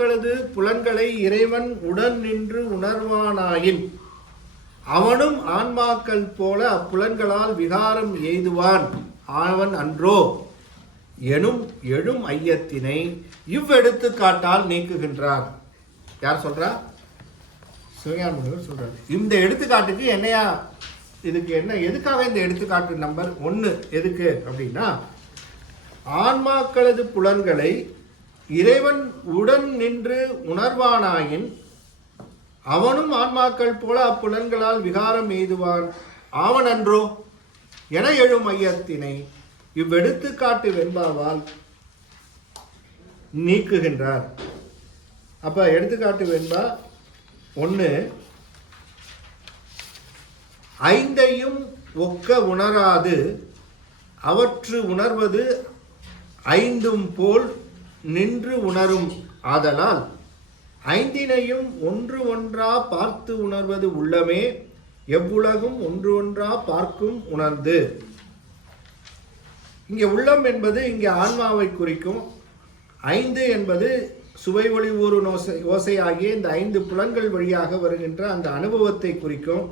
ஆன்மாக்களது புலன்களை இறைவன் உடன் நின்று உணர்வானாயின் அவனும் ஆன்மாக்கள் போல அப்புலன்களால் விகாரம் எய்துவான் அவன் அன்றோ எனும் எழும் ஐயத்தினை இவ்வெடுத்துக்காட்டால் நீக்குகின்றார். யார் சொல்றா? சிவஞான முனிவர் சொல்றார். இந்த எடுத்துக்காட்டுக்கு என்னையா, இதுக்கு என்ன, எதுக்காக இந்த எடுத்துக்காட்டு நம்பர் 1 எதுக்கு அப்படின்னா, ஆன்மாக்களது புலன்களை இறைவன் உடன் நின்று உணர்வானாயின் அவனும் ஆன்மாக்கள் போல அப்புலன்களால் விகாரம் எய்துவான் ஆவன் அன்றோ என எழும் ஐயத்தினை இவ்வெடுத்துக்காட்டு வெண்பாவால் நீக்குகின்றார். அப்ப எடுத்துக்காட்டு வெண்பா 1, ஐந்தையும் ஒக்க உணராது அவற்று உணர்வது ஐந்தும் போல் நின்று உணரும் ஆதலால் ஐந்தினையும் ஒன்று ஒன்றா பார்த்து உணர்வது உள்ளமே எவ்வுலகும் ஒன்று ஒன்றா பார்க்கும் உணர்ந்து. இங்கே உள்ளம் என்பது இங்கே ஆன்மாவை குறிக்கும். 5 என்பது சுவை ஒளி ஊறு ஓசை ஆகிய இந்த 5 புலன்கள் வழியாக வருகின்ற அந்த அனுபவத்தை குறிக்கும்.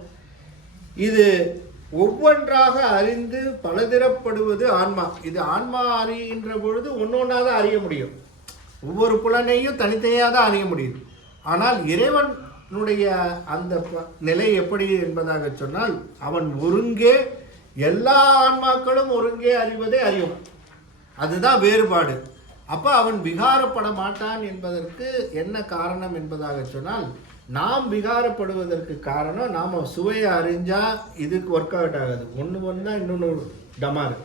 இது ஒவ்வொன்றாக அறிந்து பலதரப்படுவது ஆன்மா. இது ஆன்மா அறிகின்ற பொழுது ஒன்றொன்றாக தான் அறிய முடியும். ஒவ்வொரு புலனையும் தனித்தனியாக தான் அறிய முடியும். ஆனால் இறைவனுடைய அந்த நிலை எப்படி என்பதாக சொன்னால், அவன் ஒருங்கே எல்லா ஆன்மாக்களும் ஒருங்கே அறிவதை அறியும். அதுதான் வேறுபாடு. அப்போ அவன் விகாரப்பட மாட்டான் என்பதற்கு என்ன காரணம் என்பதாக சொன்னால், நாம் விகாரப்படுவதற்கு காரணம் நாம் சுவையை அறிஞ்சா இதுக்கு ஒர்க் அவுட் ஆகாது. ஒன்று தான் இன்னொன்று டமாரு.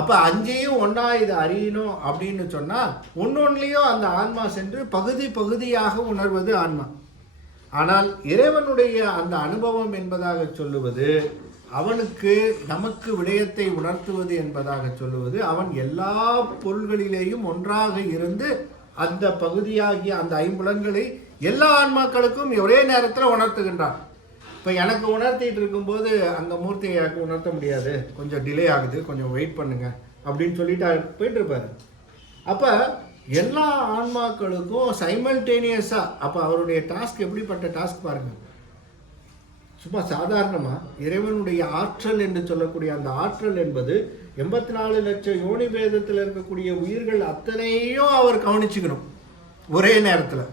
அப்போ 5ஐயும் ஒன்றா இது அறியணும் அப்படின்னு சொன்னால் ஒன்றொன்றிலையும் அந்த ஆன்மா சென்று பகுதி பகுதியாக உணர்வது ஆன்மா. ஆனால் இறைவனுடைய அந்த அனுபவம் என்பதாக சொல்லுவது, அவனுக்கு நமக்கு விடயத்தை உணர்த்துவது என்பதாக சொல்லுவது, அவன் எல்லா பொருள்களிலேயும் ஒன்றாக இருந்து அந்த பகுதியாகிய அந்த 5 புலன்களை எல்லா ஆன்மாக்களுக்கும் ஒரே நேரத்தில் உணர்த்துகின்றான். இப்போ எனக்கு உணர்த்திட்டு இருக்கும்போது அங்கே மூர்த்தியை எனக்கு உணர்த்த முடியாது, கொஞ்சம் டிலே ஆகுது, கொஞ்சம் வெயிட் பண்ணுங்க அப்படின்னு சொல்லிட்டு போயிட்டு இருப்பாரு. அப்போ எல்லா ஆன்மாக்களுக்கும் சைமல்டேனியஸாக, அப்போ அவருடைய டாஸ்க் எப்படிப்பட்ட டாஸ்க் பாருங்க. சும்மா சாதாரணமாக இறைவனுடைய ஆற்றல் என்று சொல்லக்கூடிய அந்த ஆற்றல் என்பது 84 லட்சம் யோனி பேதத்தில் இருக்கக்கூடிய உயிர்கள் அத்தனையும் அவர் கவனிச்சுக்கணும் ஒரே நேரத்தில்.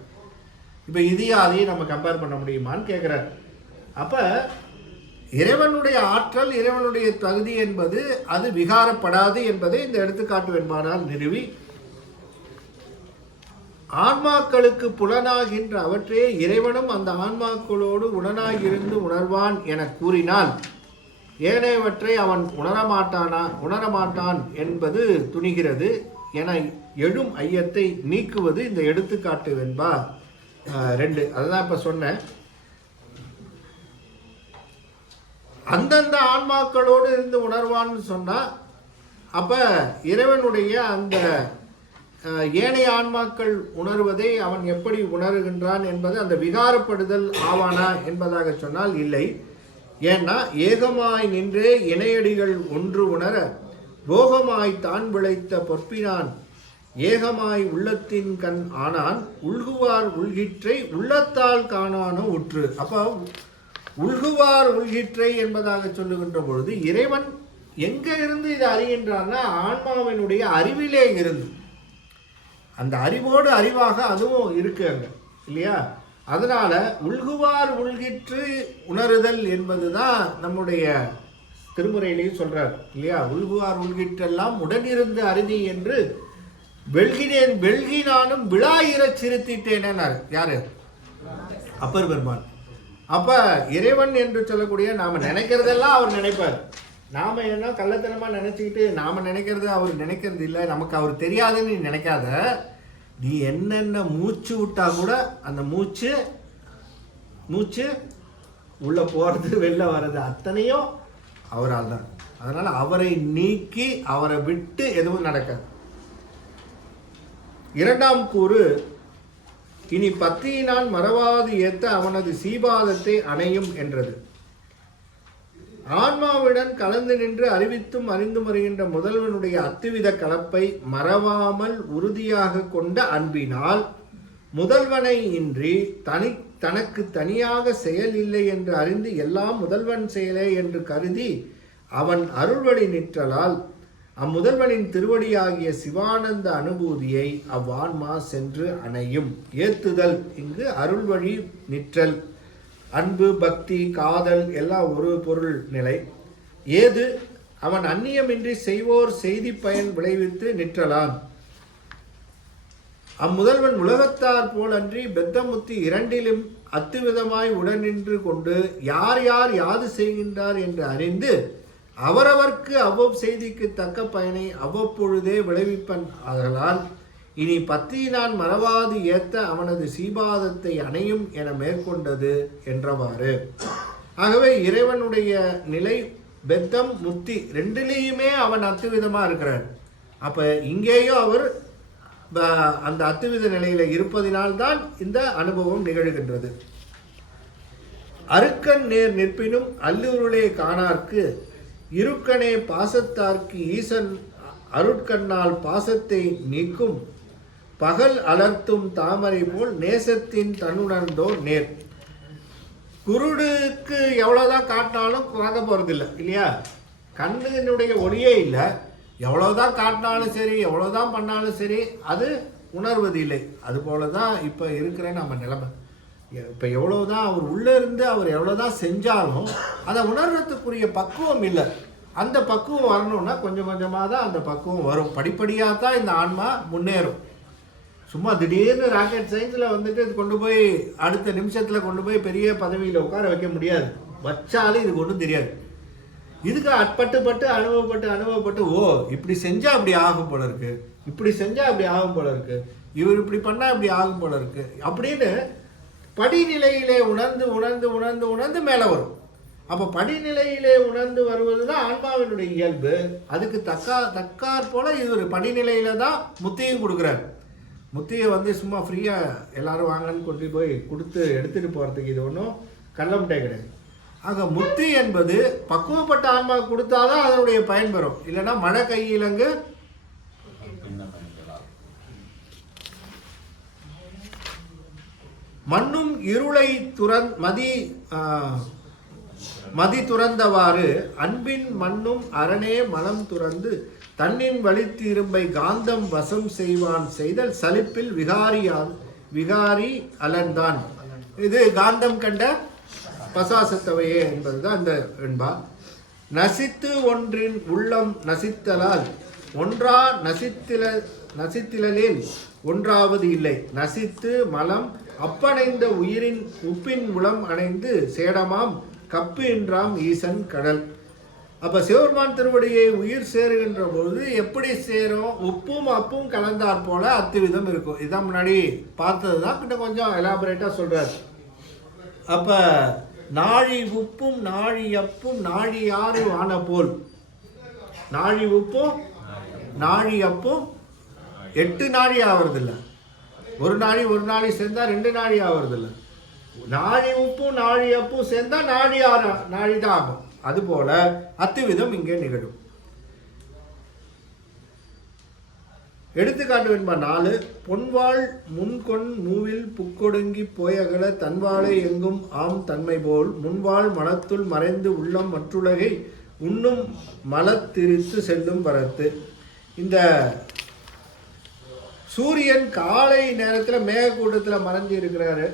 இப்போ இதையும் அதையும் நம்ம கம்பேர் பண்ண முடியுமான்னு கேட்குறாரு. அப்போ இறைவனுடைய ஆற்றல், இறைவனுடைய தகுதி என்பது அது விகாரப்படாது என்பதை இந்த எடுத்துக்காட்டு வெண்பானால் நிறுவி, ஆன்மாக்களுக்கு புலனாகின்ற அவற்றே இறைவனும் அந்த ஆன்மாக்களோடு உடனாகிருந்து உணர்வான் என கூறினால் ஏனையவற்றை அவன் உணரமாட்டான் என்பது துணிகிறது என எழும் ஐயத்தை நீக்குவது இந்த எடுத்துக்காட்டு வெண்பா 2. அதுதான் இப்போ சொன்னேன். அந்தந்த ஆன்மாக்களோடு இருந்து உணர்வான்னு சொன்னால், அப்போ இறைவனுடைய அந்த ஏனைய ஆன்மாக்கள் உணர்வதை அவன் எப்படி உணர்கின்றான் என்பது அந்த விகாரப்படுதல் ஆவானா என்பதாக சொன்னால் இல்லை. ஏன்னா ஏகமாய் நின்றே இணையடிகள் ஒன்று உணர போகமாய் தான் விளைத்த பொற்பினான் ஏகமாய் உள்ளத்தின் கண் ஆனான் உள்குவார் உள்கிற்றை உள்ளத்தால் காணானோ உற்று. அப்போ உள்குவார் உள்கிற்றை என்பதாக சொல்லுகின்ற பொழுது இறைவன் எங்கே இருந்து இதை அறிகின்றான்னா ஆன்மாவினுடைய அறிவிலே இருந்து, அந்த அறிவோடு அறிவாக அதுவும் இருக்கு அங்க இல்லையா. அதனால உள்குவார் உள்கிற்று உணருதல் என்பதுதான் நம்முடைய திருமுறையிலையும் சொல்றார் இல்லையா. உள்குவார் உள்கிற்றெல்லாம் உடனிருந்து அருதி என்று வெல்கினேன் வெல்கினானும் விழாயிரச் சிரித்திட்டேனார். யாரு? அப்பர் பெருமான். அப்ப இறைவன் என்று சொல்லக்கூடிய நாம நினைக்கிறதெல்லாம் அவர் நினைப்பார். நாம என்ன கள்ளத்தனமா நினைச்சுக்கிட்டு நாம நினைக்கிறது அவர் நினைக்கிறது இல்லை, நமக்கு அவர் தெரியாதுன்னு நீ நினைக்காத. நீ என்னென்ன மூச்சு விட்டா கூட அந்த மூச்சு உள்ள போறது வெளில வர்றது அத்தனையும் அவரால் தான். அதனால அவரை நீக்கி அவரை விட்டு எதுவும் நடக்காது. 2ஆம் கூறு, இனி பத்தியினால் மறவாது ஏத்த அவனது சீபாதத்தை அணையும் என்றது. ஆன்மாவுடன் கலந்து நின்று அறிவித்தும் அறிந்தும் வருகின்ற முதல்வனுடைய அத்துவித கலப்பை மறவாமல் உறுதியாக கொண்ட அன்பினால் முதல்வனை இன்றி தனக்கு தனியாக செயல் இல்லை என்று அறிந்து எல்லாம் முதல்வன் செயலே என்று கருதி அவன் அருள்வழி நிற்றலால் அம்முதல்வனின் திருவடியாகிய சிவானந்த அனுபூதியை அவ்வான்மா சென்று அணையும். ஏத்துதல் இங்கு அருள்வழி நிற்றல், அன்பு, பக்தி, காதல் எல்லாம் ஒரு பொருள் நிலை. ஏது அவன் அந்நியமின்றி செய்வோர் செய்தி பயன் விளைவித்து நிற்றலான். அம்முதல்வன் உலகத்தார் போலன்றி பெத்தமுத்தி இரண்டிலும் அத்துவிதமாய் உடனின்று கொண்டு யார் யார் யாது செய்கின்றார் என்று அறிந்து அவரவர்க்கு அவ்வப் செய்திக்கு தக்க பயனை அவ்வப்பொழுதே விளைவிப்பன். ஆதலால் இனி பத்தியினான் மறவாது ஏத்த அவனது சீபாதத்தை அணையும் என மேற்கொண்டது என்றவாறு. ஆகவே இறைவனுடைய நிலை பெத்தம் முத்தி ரெண்டுலேயுமே அவன் அத்துவிதமா இருக்கிறார். அப்ப இங்கேயும் அவர் அந்த அத்துவித நிலையில இருப்பதினால்தான் இந்த அனுபவம் நிகழ்கின்றது. அருக்கன் நேர் நிற்பினும் அல்லுருளே காணார்க்கு இருக்கனே பாசத்தார்க்கு ஈசன் அருட்கண்ணால் பாசத்தை நீக்கும் பகல் அலர்த்தும் தாமரை போல் நேசத்தின் தன்னுணர்ந்தோர் நேர். குருடுக்கு எவ்வளோதான் காட்டினாலும் வாங்க போகிறதில்ல இல்லையா? கண்ணினுடைய ஒளியே இல்லை, எவ்வளோதான் காட்டினாலும் சரி, எவ்வளோதான் பண்ணாலும் சரி, அது உணர்வது இல்லை. அதுபோல தான் இப்போ இருக்கிற நம்ம நிலைமை. இப்போ எவ்வளோதான் அவர் உள்ளே இருந்து அவர் எவ்வளோதான் செஞ்சாலும் அதை உணர்றதுக்குரிய பக்குவம் இல்லை. அந்த பக்குவம் வரணும்னா கொஞ்சம் கொஞ்சமாக தான் அந்த பக்குவம் வரும். படிப்படியாக தான் இந்த ஆன்மா முன்னேறும். சும்மா திடீர்னு ராக்கெட் சயின்ஸில் வந்துட்டு இது கொண்டு போய் அடுத்த நிமிஷத்தில் கொண்டு போய் பெரிய பதவியில் உட்கார வைக்க முடியாது. வச்சாலும் இதுக்கு ஒன்றும் தெரியாது. இதுக்கு அட்பட்டு அனுபவப்பட்டு ஓ இப்படி செஞ்சால் அப்படி ஆகும் போல இருக்கு, இப்படி செஞ்சால் அப்படி ஆகும் போல இருக்கு, இவர் இப்படி பண்ணால் இப்படி ஆகும் போல இருக்கு அப்படின்னு படிநிலையிலே உணர்ந்து மேலே வரும். அப்போ படிநிலையிலே உணர்ந்து வருவது தான் ஆன்மாவினுடைய இயல்பு. அதுக்கு தக்கார் போல இது ஒரு படிநிலையில தான் முத்தியும் கொடுக்குறாரு. முத்தியை வந்து சும்மா ஃப்ரீயாக எல்லாரும் வாங்கன்னு கொண்டு போய் கொடுத்து எடுத்துகிட்டு போகிறதுக்கு இது ஒன்றும் கள்ளமுட்டே கிடையாது. ஆக முத்தி என்பது பக்குவப்பட்ட ஆன்மா கொடுத்தாதான் அதனுடைய பயன் பெறும். இல்லைன்னா மழை கையிலங்கு மண்ணும் இருளை மதி துறந்தவாறு அன்பின் மண்ணும் அரணே மனம் துறந்து தன்னின் வலித்திரும்பை காந்தம் வசம் செய்வான் செய்தல் சலிப்பில் விகாரி அலன்தான். இது காந்தம் கண்ட பசாசத்தவையே என்பதுதான் இந்த வெண்பா. நசித்து ஒன்றின் உள்ளம் நசித்தலால் ஒன்றா நசித்திலில் ஒன்றாவது இல்லை. நசித்து மலம் அப்பணைந்த உயிரின் உப்பின் முலம் அணைந்து சேடமாம் கப்பு என்றாம் ஈசன் கடல். அப்போ சிவபெருமான் திருவடியை உயிர் சேருகின்ற பொழுது எப்படி சேரும்? உப்பும் அப்பும் கலந்தாற் போல அத்துவிதம் இருக்கும். இதான் முன்னாடி பார்த்தது தான், கிட்ட கொஞ்சம் எலாபரேட்டாக சொல்கிறார். அப்போ நாழி உப்பும் நாழி அப்பும் நாழி ஆறு வான போல், நாழி உப்பும் நாழி அப்பும் 8 நாழி ஆவறதில்ல, ஒரு நாழி சேர்ந்தா 2 நாழி ஆவறதில்ல. நாழி உப்பும் நாழி அப்பும் சேர்ந்தா நாழி 6 நாழி தான் ஆகும். அதுபோல அத்துவிதம் இங்கே நிகழும். எடுத்துக்காட்டு வெண்பா 4. பொன்வாள் முன்கொன் மூவில் புக்கொடுங்கி போயகல தன்வாளை எங்கும் ஆம் தன்மை போல் முன்வாள் மனத்துள் மறைந்து உள்ளம் மற்றுலகை உண்ணும் மலத்திரித்து செல்லும் வரத்து. இந்த சூரியன் காலை நேரத்தில் மேகக்கூட்டத்தில் மறைஞ்சு இருக்கிறாரு.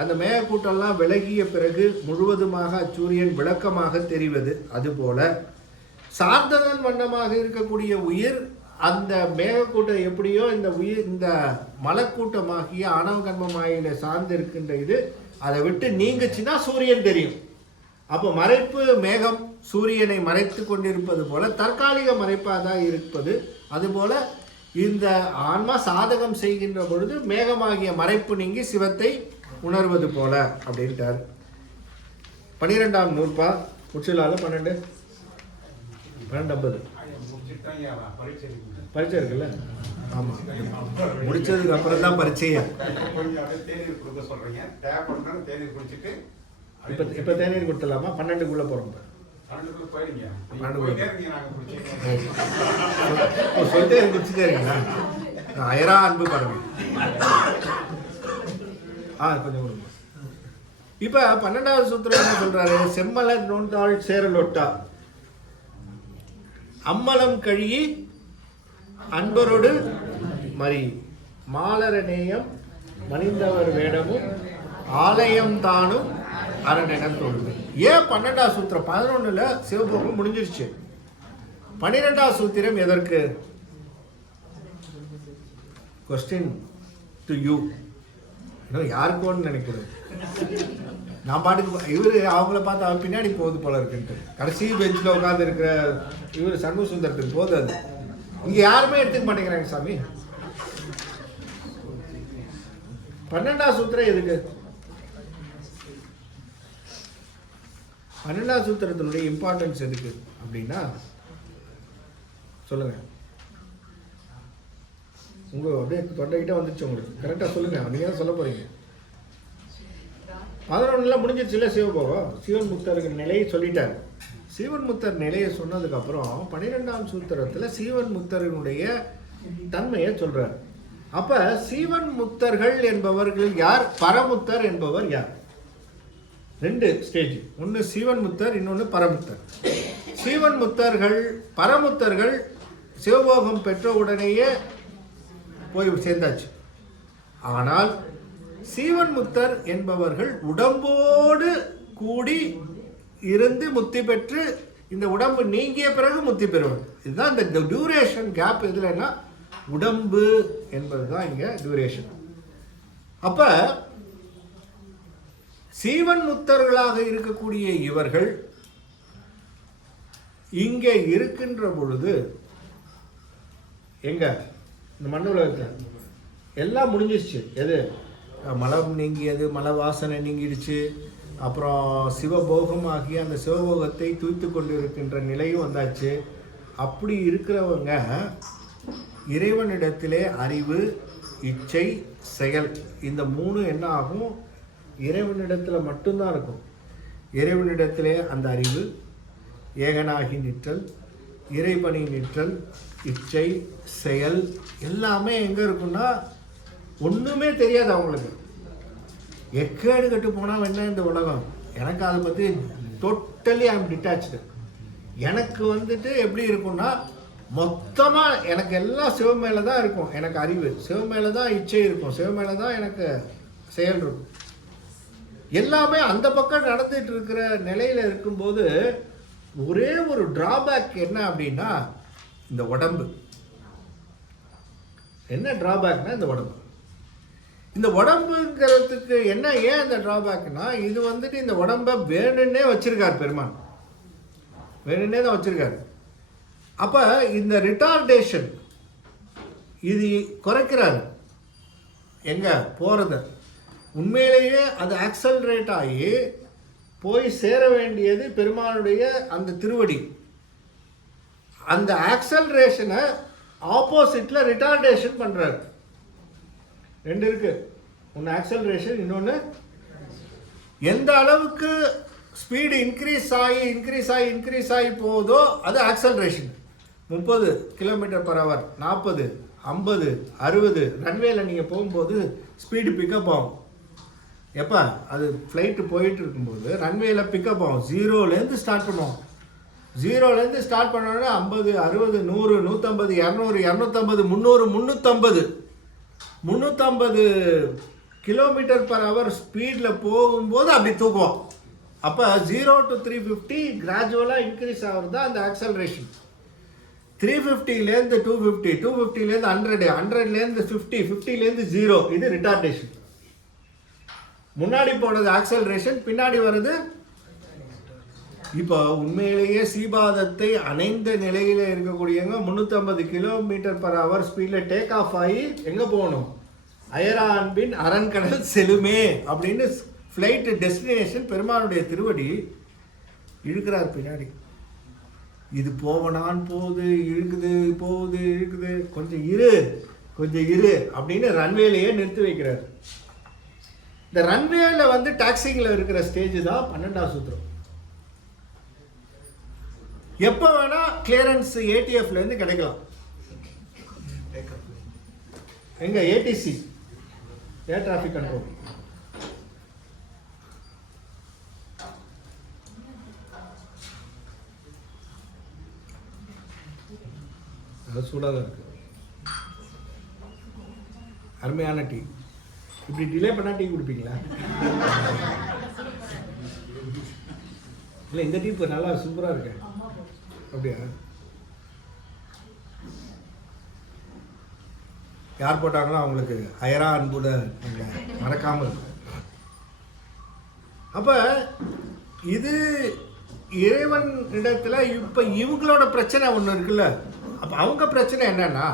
அந்த மேகக்கூட்டம்லாம் விலகிய பிறகு முழுவதுமாக அச்சூரியன் விளக்கமாக தெரிவது. அதுபோல சார்ந்ததன் வண்ணமாக இருக்கக்கூடிய உயிர் அந்த மேகக்கூட்டம் எப்படியோ இந்த உயிர் இந்த மலக்கூட்டமாகிய ஆணவ கர்மமாயில சார்ந்து இருக்கின்ற இது அதை விட்டு நீங்குச்சுன்னா சூரியன் தெரியும். அப்போ மறைப்பு மேகம் சூரியனை மறைத்து கொண்டிருப்பது போல தற்காலிக மறைப்பாக தான் இருப்பது. அதுபோல இந்த ஆன்மா சாதகம் செய்கின்ற பொழுது மேகமாகிய மறைப்பு நீங்கி சிவத்தை உணர்வது போல அப்படின்ட்டார். 12ஆம் நூற்பா முற்றிலால 12:50 பரீட்சை இருக்குல்ல? ஆமாம், முடிச்சதுக்கு அப்புறம் தான் பரீட்சையா. இப்போ தேநீர் கொடுத்துடலாமா? 12க்குள்ளே போகிறோம். சொல்லிட்டே குடிச்சுட்டே இருக்கீங்களா? அயரா அன்பு பாருங்க. கொஞ்சம் கொடுங்க. இப்போ 12வது சூத்திரம் என்ன சொல்றாரு? செம்மலர் நோன்றாள் சேரலொட்டா அம்மலம் கழியி அன்பரோடு மறி மாலர நேயம் மணிந்தவர் வேடமும் ஆலயம் தானும் அரணென தோல்வி. ஏன் 12வது சூத்திரம்? 11ல் சிவபோகம் முடிஞ்சிருச்சு. 12வது சூத்திரம் எதற்கு? Question to you. யாருக்கோன்னு நினைக்கிறேன். நான் பாட்டுக்கு இவர் அவங்கள பார்த்து அவன் பின்னாடி போகுது போல இருக்குன்ட்டு கடைசி பெஞ்சில் உட்காந்து இருக்கிற இவர் சண்முக சுந்தரத்துக்கு போகுது. அது இங்கே யாருமே எடுத்துக்க மாட்டேங்கிறாங்க சாமி. 12வது சூத்திரம் எதுக்கு? 12வது சூத்திரத்தினுடைய இம்பார்ட்டன்ஸ் எதுக்கு அப்படின்னா சொல்லுங்க. உங்க அப்படியே தொண்டைகிட்ட வந்துச்சு உங்களுக்கு. கரெக்டாக சொல்லுங்க. நீங்க தான் சொல்ல போறீங்க. 11 முடிஞ்சிருச்சுல சிவபோகம். சிவன் முக்தருக்கு நிலையை சொல்லிட்டார். சீவன் முக்தர் நிலையை சொன்னதுக்கப்புறம் 12வது சூத்திரத்தில் சீவன் முக்தரினுடைய தன்மையை சொல்றார். அப்ப சீவன் முக்தர்கள் என்பவர்கள் யார்? பரமுக்தர் என்பவர் யார்? 2 ஸ்டேஜ். ஒன்று சீவன் முக்தர், இன்னொன்று பரமுக்தர். சீவன் முக்தர்கள் பரமுக்தர்கள் சிவபோகம் பெற்ற உடனேயே போய் சேர்ந்தாச்சு. ஆனால் சீவன் முக்தர் என்பவர்கள் உடம்போடு கூடி இருந்து முத்தி பெற்று இந்த உடம்பு நீங்கிய பிறகு முத்தி பெறுவார். இதுதான் இந்த டியூரேஷன் கேப். எதுலன்னா உடம்பு என்பது தான் இங்க டியூரேஷன். அப்ப சீவன் முக்தர்களாக இருக்கக்கூடிய இவர்கள் இங்கே இருக்கின்ற பொழுது எங்க இந்த மண்ணு உலகத்தில் எல்லாம் முடிஞ்சிருச்சு. எது? மலம் நீங்கியது, மல வாசனை நீங்கிடுச்சு. அப்புறம் சிவபோகம் ஆகிய அந்த சிவபோகத்தை தூய்த்து கொண்டு இருக்கின்ற நிலையும் வந்தாச்சு. அப்படி இருக்கிறவங்க இறைவனிடத்திலே அறிவு, இச்சை, செயல் இந்த 3 என்ன ஆகும்? இறைவனிடத்தில் மட்டும்தான் இருக்கும். இறைவனிடத்திலே அந்த அறிவு, ஏகனாகி நிற்றல், இறைபணி நிற்றல், இச்சை, செயல் எல்லாமே எங்கே இருக்குன்னா ஒன்றுமே தெரியாது அவங்களுக்கு. எக்கேடு கட்டு போனால் என்ன இந்த உலகம், எனக்கு அதை பற்றி டோட்டலி ஐ எம் டிட்டாச்சு. எனக்கு வந்துட்டு எப்படி இருக்குன்னா மொத்தமாக எனக்கு எல்லாம் சிவ மேலே தான் இருக்கும். எனக்கு அறிவு சிவ மேலே தான், இச்சை இருக்கும் சிவ மேலே தான், எனக்கு செயல் இருக்கும். எல்லாமே அந்த பக்கம் நடந்துட்டு இருக்கிற நிலையில் இருக்கும்போது ஒரே ஒரு டிராபேக் என்ன அப்படின்னா இந்த உடம்பு. என்ன டிராபேக்னா இந்த உடம்பு. இந்த உடம்புங்கிறதுக்கு என்ன, ஏன் இந்த டிராபேக்னா இது வந்துட்டு இந்த உடம்பை வேணுன்னே வச்சிருக்கார் பெருமான். வேணுன்னே தான் வச்சிருக்காரு. அப்போ இந்த ரிட்டார்டேஷன் இது குறைக்கிறாரு. எங்க போகிறது உண்மையிலேயே அது ஆக்சலரேட் ஆகி போய் சேர வேண்டியது பெருமானுடைய அந்த திருவடி. அந்த ஆக்சலரேஷனை ஆப்போசிட்ல ரிட்டார்டேஷன் பண்றாரு. 2 இருக்கு. ஒன்று ஆக்சலரேஷன், இன்னொன்று எந்த அளவுக்கு ஸ்பீடு இன்க்ரீஸ் ஆகி போகுதோ அது ஆக்சலரேஷன். 30 km/h, 40, 50, 60 ரன்வேல நீங்கள் போகும்போது ஸ்பீடு பிக்கப் ஆகும். எப்போ அது ஃப்ளைட்டு போயிட்டு இருக்கும்போது ரன்வேல பிக்கப் ஆகும். 0லேருந்து ஸ்டார்ட் பண்ணுவோம். 0லேருந்து ஸ்டார்ட் பண்ணோன்னா 50, 60, 100, 150, 200, 250, 350 km/h ஸ்பீடில் போகும்போது அப்படி தூக்குவோம். அப்போ 0 to 350 கிராஜுவலாக இன்க்ரீஸ் ஆகிறது தான் அந்த ஆக்சலரேஷன். 350லேருந்து 250, 250லேருந்து 100, 100லேருந்து 50, 50லேருந்து 0 இது ரிட்டார்டேஷன். முன்னாடி போனது ஆக்சலரேஷன், பின்னாடி வருது. இப்போ உண்மையிலேயே சீபாதத்தை அணைந்த நிலையில் இருக்கக்கூடியவங்க 350 km/h ஸ்பீடில் டேக் ஆஃப் ஆகி எங்கே போகணும்? அயரா அன்பின் அரண்கடல் செலுமே அப்படின்னு ஃப்ளைட்டு டெஸ்டினேஷன் பெருமானுடைய திருவடி இழுக்கிறார் பின்னாடி. இது போவனான் போகுது, இழுக்குது, கொஞ்சம் இரு அப்படின்னு ரன்வேலையே நிறுத்தி வைக்கிறார். இந்த ரன்வேல வந்து டாக்ஸிங்கில் இருக்கிற ஸ்டேஜ் தான் 12வது சூத்திரம். எப்போ வேணா கிளியரன்ஸ் ஏடிஎஃப்லேருந்து கிடைக்கலாம். எங்க ஏடிசி, ஏர் டிராஃபிக் கண்ட்ரோல். சூடாக தான் இருக்குது. அருமையான டீ. இப்படி டிலே பண்ணால் டீ குடிப்பீங்களா? இல்லை, இந்த டீ இப்போ நல்லா சூப்பராக இருக்கு. அப்படியா? யார் போட்டாங்களோ அவங்களுக்கு ஹயரா அன்புட மறக்காமல் இருக்கும். அப்போ இது இறைவன் இடத்துல இப்போ இவங்களோட பிரச்சனை ஒன்று இருக்குல்ல. அப்போ அவங்க பிரச்சனை என்னன்னா,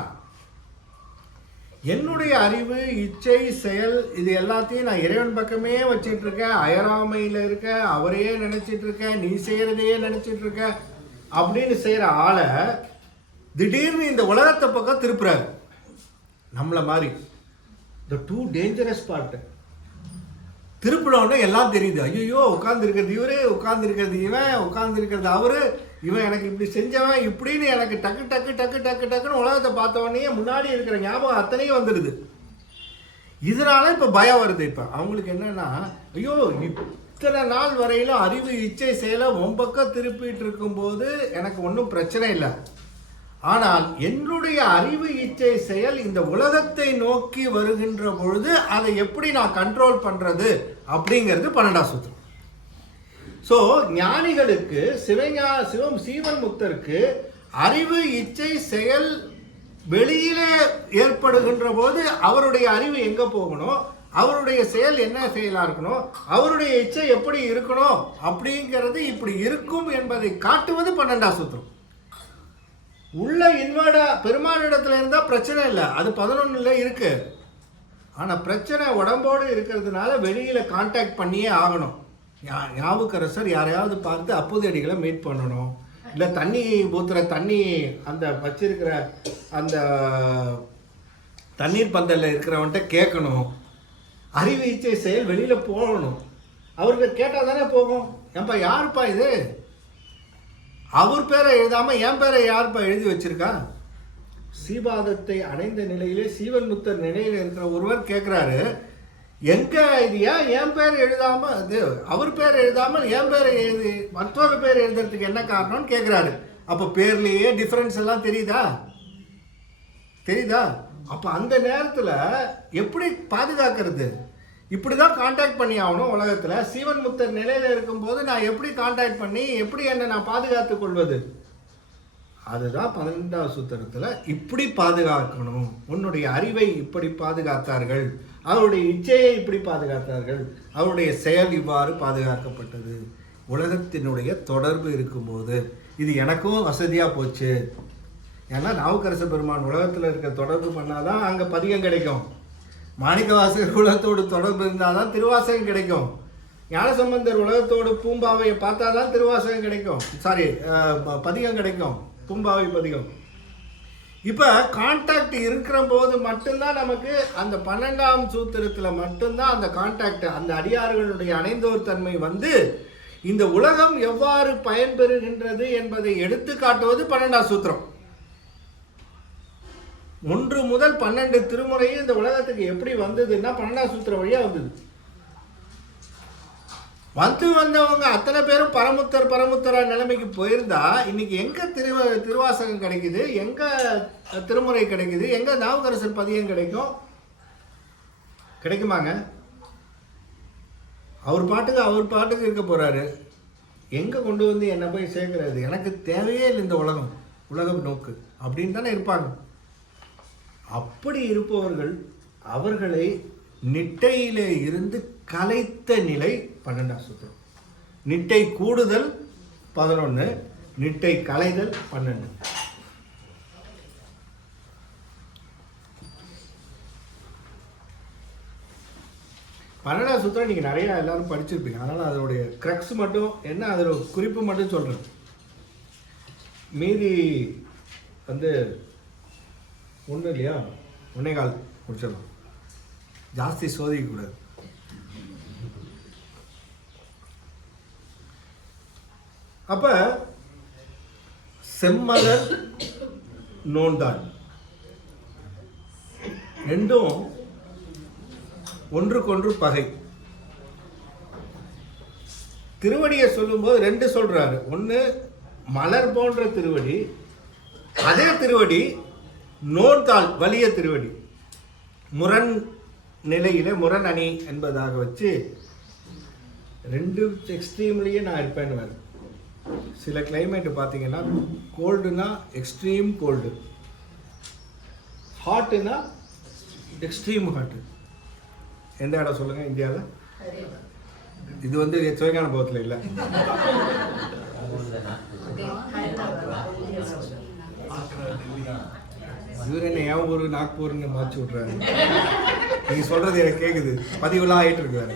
என்னுடைய அறிவு, இச்சை, செயல் இது எல்லாத்தையும் நான் இறைவன் பக்கமே வச்சிட்டு இருக்கேன், அயராமையில் இருக்கேன், அவரையே நினைச்சிட்டு இருக்கேன், நீ செய்யறதையே நினைச்சிட்டு இருக்க அப்படின்னு செய்யற ஆளை திடீர்னு இந்த உலகத்தை பக்கம் திருப்புறாரு. நம்மளை மாதிரி த டூ டேஞ்சரஸ் பார்ட்டு. திருப்பினோடனே எல்லாம் தெரியுது. ஐயோ, உட்காந்துருக்கிறது இவரு, உட்காந்துருக்கிறது இவன், உட்காந்துருக்கிறது அவரு, இவன் எனக்கு இப்படி செஞ்சவன் இப்படின்னு எனக்கு டக்கு டக்கு டக்கு டக்கு டக்குன்னு உலகத்தை பார்த்தவொடனே முன்னாடி இருக்கிற ஞாபகம் அத்தனையும் வந்துடுது. இதனால இப்போ பயம் வருது. இப்போ அவங்களுக்கு என்னன்னா, ஐயோ இத்தனை நாள் வரையிலும் அறிவு, இச்சை, செயலை உன் பக்கம் திருப்பிட்டு இருக்கும்போது எனக்கு ஒன்றும் பிரச்சனை இல்லை. ஆனால் என்னுடைய அறிவு, இச்சை, செயல் இந்த உலகத்தை நோக்கி வருகின்ற பொழுது அதை எப்படி நான் கண்ட்ரோல் பண்ணுறது அப்படிங்கிறது 12ஆம் சூத்திரம். ஸோ ஞானிகளுக்கு, சீவன் முக்தருக்கு அறிவு, இச்சை, செயல் வெளியிலே ஏற்படுகின்ற போது அவருடைய அறிவு எங்கே போகணும், அவருடைய செயல் என்ன செயலாக இருக்கணும், அவருடைய இச்சை எப்படி இருக்கணும் அப்படிங்கிறது இப்படி இருக்கும் என்பதை காட்டுவது 12ஆம் சூத்திரம். உள்ள இன்வர்டா பெருமானிடத்துல இருந்தால் பிரச்சனை இல்லை, அது 11ல் இருக்கு. ஆனால் பிரச்சனை உடம்போடு இருக்கிறதுனால வெளியில் கான்டாக்ட் பண்ணியே ஆகணும். ஞாபகரசர் யாரையாவது பார்த்து அப்போதடிகளை மீட் பண்ணணும், இல்லை தண்ணி ஊற்றுற தண்ணி அந்த வச்சிருக்கிற அந்த தண்ணீர் பந்தலில் இருக்கிறவன்ட்ட கேட்கணும். அறிவு, இச்சை, செயல் வெளியில் போகணும். அவருக்கு கேட்டால் தானே போகும். ஏன்பா யாருப்பா இது, அவர் பேரை எழுதாமல் என் பேரை யாருப்பா எழுதி வச்சிருக்கா? சீபாதத்தை அடைந்த நிலையிலே சீவன் முக்தர் நிலையில் இருக்கிற ஒருவர் கேட்குறாரு, எங்க இது ஏன் என் பேர் எழுதாமல், அது அவர் பேர் எழுதாமல் என் பேரை எழுதி மற்றொரு பேர் எழுதுறதுக்கு என்ன காரணம்னு கேட்குறாரு. அப்போ பேர்லேயே டிஃப்ரென்ஸ் எல்லாம் தெரியுதா? அப்போ அந்த நேரத்தில் எப்படி பாதுகாக்கிறது? இப்படி தான் கான்டாக்ட் பண்ணி ஆகணும் உலகத்தில். சீவன் முக்தர் நிலையில் இருக்கும்போது நான் எப்படி கான்டாக்ட் பண்ணி எப்படி என்னை நான் பாதுகாத்து கொள்வது? அதுதான் 12ஆம் சூத்திரத்தில் இப்படி பாதுகாக்கணும். உன்னுடைய அறிவை இப்படி பாதுகாத்தார்கள், அவருடைய இச்சையை இப்படி பாதுகாத்தார்கள், அவருடைய செயல் இவ்வாறு பாதுகாக்கப்பட்டது. உலகத்தினுடைய தொடர்பு இருக்கும்போது இது எனக்கும் வசதியாக போச்சு. ஏன்னா நாவுக்கரச பெருமான் உலகத்தில் இருக்க தொடர்பு பண்ணாதான் அங்கே பதிகம் கிடைக்கும். மாணிக்கவாசகர் உலகத்தோடு தொடர்பு இருந்தால் தான் திருவாசகம் கிடைக்கும். ஞானசம்பந்தர் உலகத்தோடு பூம்பாவையை பார்த்தா தான் திருவாசகம் கிடைக்கும், பதிகம் கிடைக்கும், பூம்பாவை பதிகம். இப்போ கான்டாக்ட் இருக்கிற போது மட்டும்தான் நமக்கு அந்த 12ஆம் சூத்திரத்தில் மட்டும்தான் அந்த கான்டாக்ட், அந்த அடியார்களுடைய அணைந்தோர் தன்மை வந்து இந்த உலகம் எவ்வாறு பயன்பெறுகின்றது என்பதை எடுத்து காட்டுவது 12ஆம் சூத்திரம். 1 முதல் 12 திருமுறையும் இந்த உலகத்துக்கு எப்படி வந்ததுன்னா 12ஆம் சூத்திரம் வழியாக வந்தது. வந்தவங்க அத்தனை பேரும் பரமுத்தரா நிலைமைக்கு போயிருந்தா இன்னைக்கு எங்க திருவாசகம் கிடைக்குது, எங்க திருமுறை கிடைக்குது, எங்க நாவுக்கரசர் பதியம் கிடைக்குமாங்க? அவர் பாட்டுக்கு இருக்க போறாரு. எங்க கொண்டு வந்து என்ன போய் சேர்க்கிறது? எனக்கு தேவையே இல்லை இந்த உலகம் நோக்கு அப்படின்னு தானே இருப்பாங்க. அப்படி இருப்பவர்கள் அவர்களை நிட்டையிலே இருந்து கலைத்த நிலை 12ஆம் சூத்திரம். நிட்டை கூடுதல் 11, நிட்டை கலைதல் 12. பன்னெண்டாம் சூத்திரம் நீங்கள் நிறையா எல்லாரும் படிச்சிருப்பீங்க. அதனால் அதனுடைய க்ரக்ஸ் மட்டும் என்ன, அதோட குறிப்பு மட்டும் சொல்கிறேன். மீதி வந்து ஒன்றும் இல்லையா, 1.25 முடிச்சிடலாம். ஜாஸ்தி சோதிக்கக்கூடாது. அப்ப செம்மலர் நோண்டான் ரெண்டும் ஒன்றுக்கொன்று பகை. திருவடியை சொல்லும்போது 2 சொல்றாரு. ஒன்று மலர் போன்ற திருவடி, அதே திருவடி நோன்தாள் வலிய திருவடி முரண் நிலையில முரண் அணி என்பதாக வச்சு ரெண்டு எக்ஸ்ட்ரீம்லேயே நான் இருப்பேன்னு வேறு. சில கிளைமேட்டு பார்த்தீங்கன்னா கோல்டுனா எக்ஸ்ட்ரீம் கோல்டு, ஹாட்டுனா எக்ஸ்ட்ரீம் ஹாட்டு. எந்த இடம் சொல்லுங்கள் இந்தியாவில்? இது வந்து சிவகான போகத்தில் இல்லை. இவர் என்ன ஏன் ஒரு நாக்பூர்னு மாற்றி விட்றாரு. நீங்கள் சொல்கிறது எனக்கு கேட்குது, பதிவுலாம் ஆகிட்டு இருக்காரு.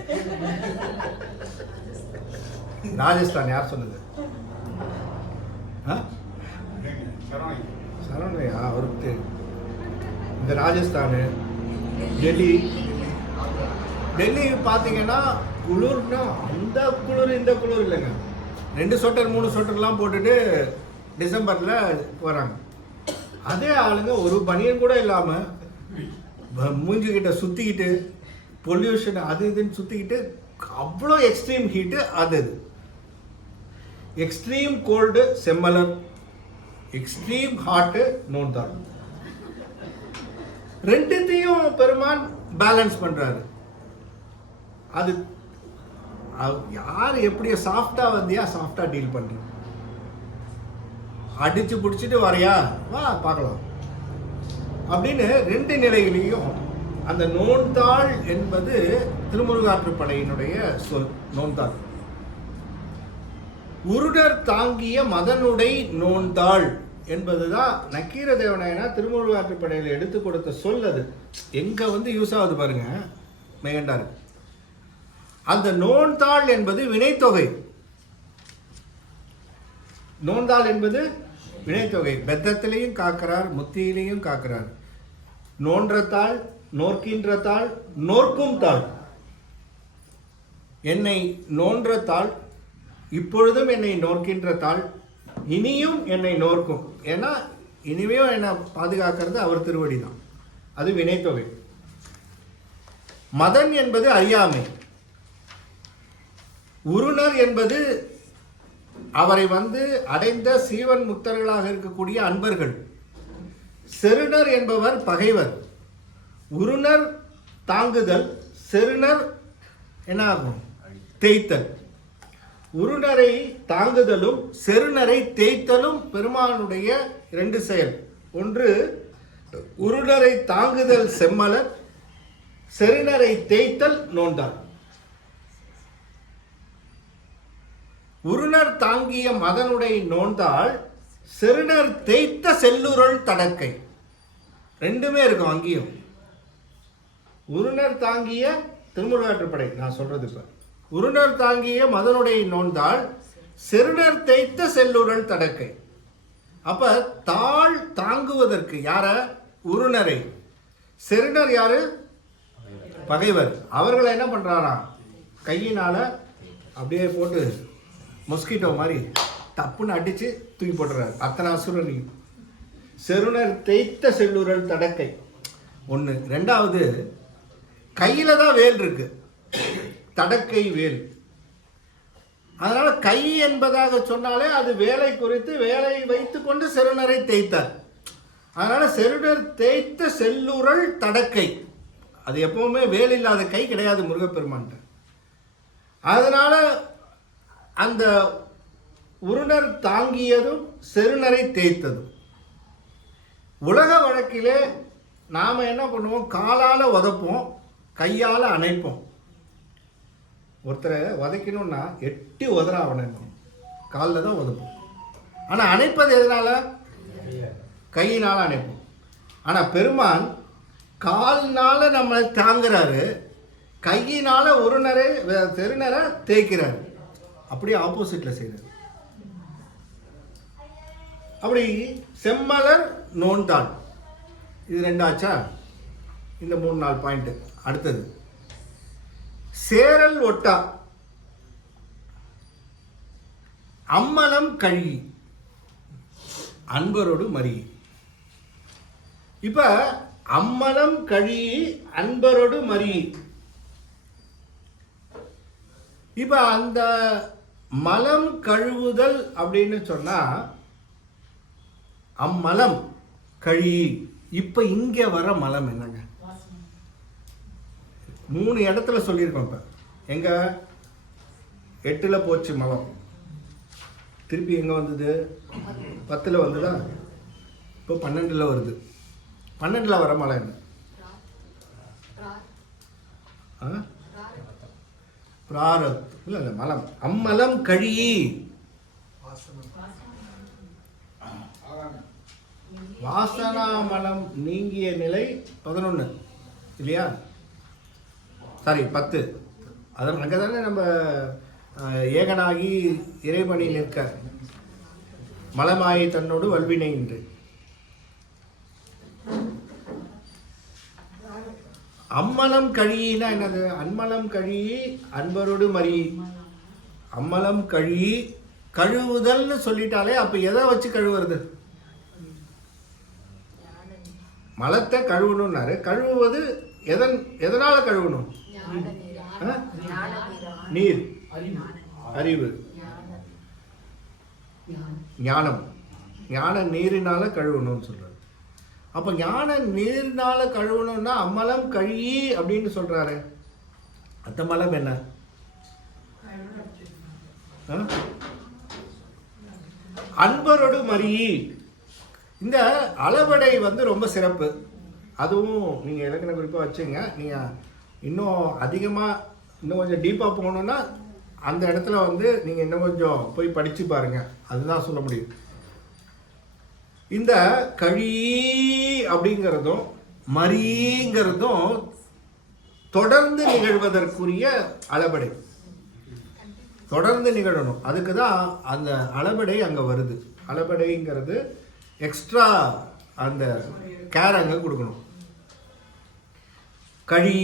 ராஜஸ்தான் யார் சொன்னது? சரவணையா? அவருக்கு இந்த ராஜஸ்தானு டெல்லி பார்த்தீங்கன்னா குளிர்னா அந்த குளிர் இந்த குளிர் இல்லைங்க. 2 ஸ்வெட்டர் 3 ஸ்வெட்டர்லாம் போட்டுட்டு டிசம்பரில் வராங்க. அதே ஆளுங்க ஒரு பனியன் கூட இல்லாமல் மூஞ்சிக்கிட்ட சுற்றிக்கிட்டு பொல்யூஷன் அது இதுன்னு சுற்றிக்கிட்டு அவ்வளோ எக்ஸ்ட்ரீம் ஹீட்டு. அது எக்ஸ்ட்ரீம் கோல்டு செம்மலர், எக்ஸ்ட்ரீம் ஹாட்டு நோன்தாள். ரெண்டுத்தையும் பெருமான் பேலன்ஸ் பண்றாரு. அது யார் எப்படி சாஃப்டா வந்தியா சாஃப்டா டீல் பண்ற, அடிச்சு பிடிச்சிட்டு வரையா வா பார்க்கலாம் அப்படின்னு 2 நிலைகளையும் அந்த நோன்தாள் என்பது திருமுருகாற்றுப்படையினுடைய சொல். நோன்தாள் உருடர் தாங்கிய மதனுடை நோன்தாள் என்பதுதான் நக்கீர தேவநாயனார் திருமுருகாற்றுப்படையில் எடுத்து கொடுத்த சொல். அது எங்க வந்து யூஸ் ஆகுது பாருங்க மெய்கண்டாரு. அந்த நோன்தாள் என்பது வினைத்தொகை. நோன்தாள் என்பது வினைத்தொகை. பெத்தத்திலையும் காக்கிறார், முத்தியிலையும் காக்கிறார். நோன்றத்தாள், நோர்க்கின்ற தாள், நோர்க்கும் தாள். என்னை நோன்ற தாள், இப்பொழுதும் என்னை நோர்க்கின்ற தாள், இனியும் என்னை நோர்க்கும். ஏன்னா இனிமையும் என்னை பாதுகாக்கிறது அவர் திருவடி தான். அது வினைத்தொகை. மதன் என்பது அறியாமை. உருணர் என்பது அவரை வந்து அடைந்த சீவன் முக்தர்களாக இருக்கக்கூடிய அன்பர்கள். செருணர் என்பவர் பகைவர். உருணர் தாங்குதல், செருணர் என்ன ஆகும்? தேய்த்தல். உருணரை தாங்குதலும் செருணரை தேய்த்தலும் பெருமானுடைய 2 செயல். ஒன்று உருணரை தாங்குதல் செம்மலர், செருணரை தேய்த்தல் நோன்தாள். உருணர் தாங்கிய மதனுடைய நோன்தாள், செருணர் தேய்த்த செல்லுருள் தடக்கை. 2மே இருக்கும் அங்கேயும். உருணர் தாங்கிய திருமுருகாற்றுப்படை நான் சொல்றது இப்ப. உருணர் தாங்கிய மதனுடைய நோன்தாள், செருணர் தேய்த்த செல்லுருள் தடக்கை. அப்ப தாள் தாங்குவதற்கு யார? உருணரை. செருணர் யாரு? பகைவர். அவர்களை என்ன பண்றாராம்? கையினால அப்படியே போட்டு மொஸ்கிட்டோ மாதிரி தப்புன்னு அடிச்சு தூக்கி போட்டுறாரு அத்தனை அசுரனையும். செருணர் தேய்த்த செல்லுரல் தடக்கை ஒன்று. 2வது கையில தான் வேல் இருக்கு, தடக்கை வேல். அதனால கை என்பதாக சொன்னாலே அது வேலை குறித்து, வேலை வைத்து கொண்டு செருணரை தேய்த்தார். அதனால செருணர் தேய்த்த செல்லுரல் தடக்கை. அது எப்பவுமே வேல் இல்லாத கை கிடையாது முருகப்பெருமான். அதனால அந்த உருணர் தாங்கியதும் செருணரை தேய்த்ததும். உலக வழக்கிலே நாம் என்ன பண்ணுவோம்? காலால் உதப்போம், கையால் அணைப்போம். ஒருத்தரை உதைக்கணும்னா எட்டி உதற அவனை காலில் தான் உதப்போம். ஆனால் அணைப்பது எதனால? கையினால் அணைப்போம். ஆனால் பெருமான் கால்னால நம்மளை தாங்குறாரு, கையினால உருணரை செருணரை தேய்க்கிறாரு. அப்படியே ஆப்போசிட்ல செய்யறது. அப்படி செம்மலர் நோன்தாள். இது 2 ஆச்சா? இந்த 3-4 பாயிண்ட். அடுத்தது சேரல் ஒட்டா அம்மலம் கழி அன்பரோடு மறி. இப்ப அம்மலம் கழி அன்பரோடு மறி. இப்ப அந்த மலம் கழுவுதல் அப்படின்னு சொன்னா அம்மலம் கழி இப்போ இங்கே வர மலம் என்னங்க? 3 இடத்துல சொல்லியிருக்கோம். இப்போ எங்க 8ல் போச்சு மலம், திருப்பி எங்கே வந்தது? 10ல் வந்ததா? இப்போ 12ல் வருது. 12ல் வர மலம் என்ன? பிராரத் இல்லை இல்லை, மலம். அம்மலம் கழி வாசனா மலம் நீங்கிய நிலை 11 இல்லையா? சாரி 10. அதன் அங்கே தானே நம்ம ஏகனாகி இறைவனி நிற்க மலமாயை தன்னோடு வல்வினை என்று. அம்மலம் கழினா என்னது? அன்மலம் கழி அன்பரோடு மறி. அம்மலம் கழி கழுவுதல்னு சொல்லிட்டாலே அப்ப எதை வச்சு கழுவுறது? மலத்தை கழுவணும்னாரு. கழுவுவது எதனால கழுவணும்? நீர், அறிவு, ஞானம். ஞான நீரினால கழுவணும்னு சொல்றாரு. அப்ப ஞான நீரினால கழுவணும்னா அம்மலம் கழி அப்படின்னு சொல்றாரு. அந்த மலம் என்ன? அன்பரோடு மறி. இந்த அளவடை ரொம்ப சிறப்பு. அதுவும் நீங்கள் இலக்கண குறிப்பாக வச்சுங்க. நீங்கள் இன்னும் அதிகமாக இன்னும் கொஞ்சம் டீப்பாக போகணுன்னா அந்த இடத்துல நீங்கள் இன்னும் கொஞ்சம் போய் படித்து பாருங்கள். அதுதான் சொல்ல முடியும். இந்த கழி அப்படிங்கிறதும் மறிங்கிறதும் தொடர்ந்து நிகழ்வதற்குரிய அளபடை. தொடர்ந்து நிகழணும். அதுக்கு தான் அந்த அளபடை அங்கே வருது. அளபடைங்கிறது எக்ஸ்ட்ரா அந்த கேர் அங்கே கொடுக்கணும். கழி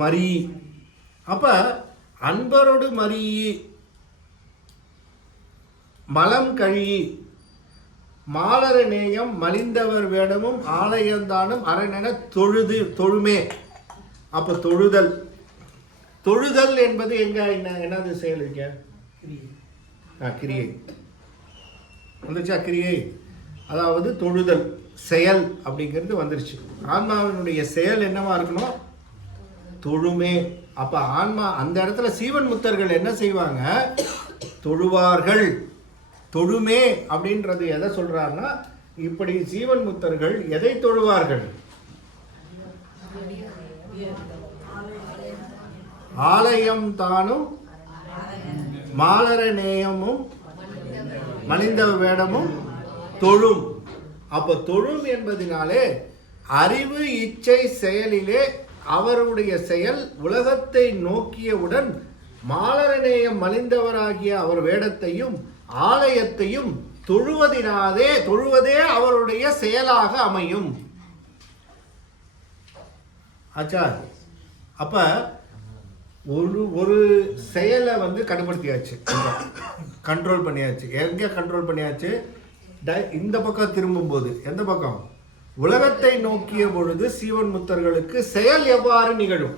மறி. அப்போ அன்பரோடு மறி மலம் கழி மாலர நேயம் மலிந்தவர் வேடமும் ஆலயந்தானும் அரணென தொழுமே. அப்போ தொழுதல். தொழுதல் என்பது என்னது செயல் இருக்க? கிரியை வந்துச்சா? கிரியை அதாவது தொழுதல் செயல் அப்படிங்கிறது வந்துருச்சு. ஆன்மாவினுடைய செயல் என்னவா இருக்கணும்? தொழுமே. அப்ப ஆன்மா அந்த இடத்துல சீவன் முத்தர்கள் என்ன செய்வாங்க? தொழுவார்கள். தொழுமே அப்படின்றது எதை சொல்றாருன்னா, இப்படி சீவன் முத்தர்கள் எதை தொழுவார்கள்? ஆலயம் தானும் மாலர நேயமும் மலிந்த வேடமும் தொழும். அப்ப தொழும் என்பதினாலே அறிவு இச்சை செயலிலே அவருடைய செயல் உலகத்தை நோக்கியவுடன் மாலரநேயம் மலிந்தவராகிய அவர் வேடத்தையும் ஆலயத்தையும் தொழுவதே அவருடைய செயலாக அமையும். ஆச்சா? அப்ப ஒரு செயலை கட்டுப்படுத்தியாச்சு, கண்ட்ரோல் பண்ணியாச்சு. எங்க கண்ட்ரோல் பண்ணியாச்சு? இந்த பக்கம் திரும்பும் போது எந்த பக்கம்? உலகத்தை நோக்கிய பொழுது சீவன் முத்தர்களுக்கு செயல் எவ்வாறு நிகழும்?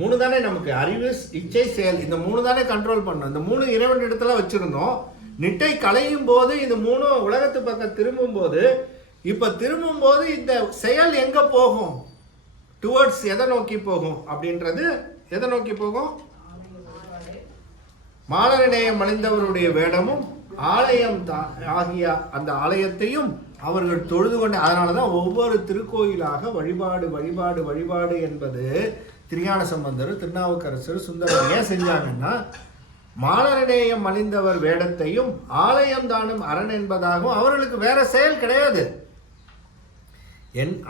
3 தானே நமக்கு, அறிவு இச்சை செயல். இந்த 3 தானே கண்ட்ரோல் பண்ணோம். இந்த 3 இறைவன் இடத்துல வச்சிருந்தோம். நிட்டை களையும் போது இந்த 3 உலகத்து பக்கம் திரும்பும் போது, இப்ப திரும்பும் போது இந்த செயல் எங்க போகும்? டுவர்ட்ஸ் எதை நோக்கி போகும் அப்படின்றது எதை நோக்கி போகும்? மாலரநேயம் மலிந்தவருடைய வேடமும் ஆலயம் ஆகிய அந்த ஆலயத்தையும் அவர்கள் தொழுது கொண்டு. அதனாலதான் ஒவ்வொரு திருக்கோயிலாக வழிபாடு என்பது திருஞான சம்பந்தர், திருநாவுக்கரசர், சுந்தரர் ஏன் செஞ்சாங்கன்னா, மாலரநேயம் மலிந்தவர் வேடத்தையும் ஆலயம் தானும் அரண் என்பதாகவும் அவர்களுக்கு வேற செயல் கிடையாது.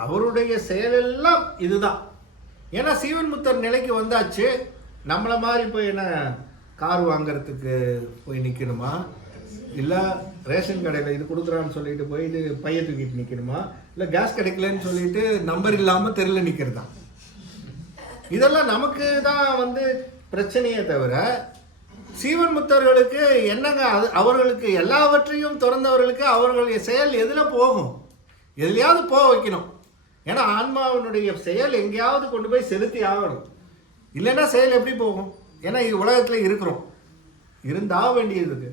அவருடைய செயலெல்லாம் இதுதான். ஏன்னா சீவன் முத்தர் நிலைக்கு வந்தாச்சு. நம்மளை மாதிரி போய் என்ன கார் வாங்கிறதுக்கு போய் நிற்கணுமா? இல்லை ரேஷன் கடையில் இது கொடுக்குறான்னு சொல்லிட்டு போய் இது பைய தூக்கிட்டு நிற்கணுமா? இல்லை கேஸ் கிடைக்கலன்னு சொல்லிட்டு நம்பர் இல்லாமல் தெருவில் நிற்கிறது தான். இதெல்லாம் நமக்கு தான் பிரச்சனையே தவிர, சீவன் முத்தர்களுக்கு என்னங்க? அவர்களுக்கு எல்லாவற்றையும் திறந்தவர்களுக்கு அவர்களுடைய செயல் எதில் போகும்? எதுலையாவது போக வைக்கணும். ஏன்னா ஆன்மாவினுடைய செயல் எங்கேயாவது கொண்டு போய் செலுத்தி ஆகணும். இல்லைன்னா செயல் எப்படி போகும்? ஏன்னா இது உலகத்தில் இருக்கிறோம், இருந்தா வேண்டியது.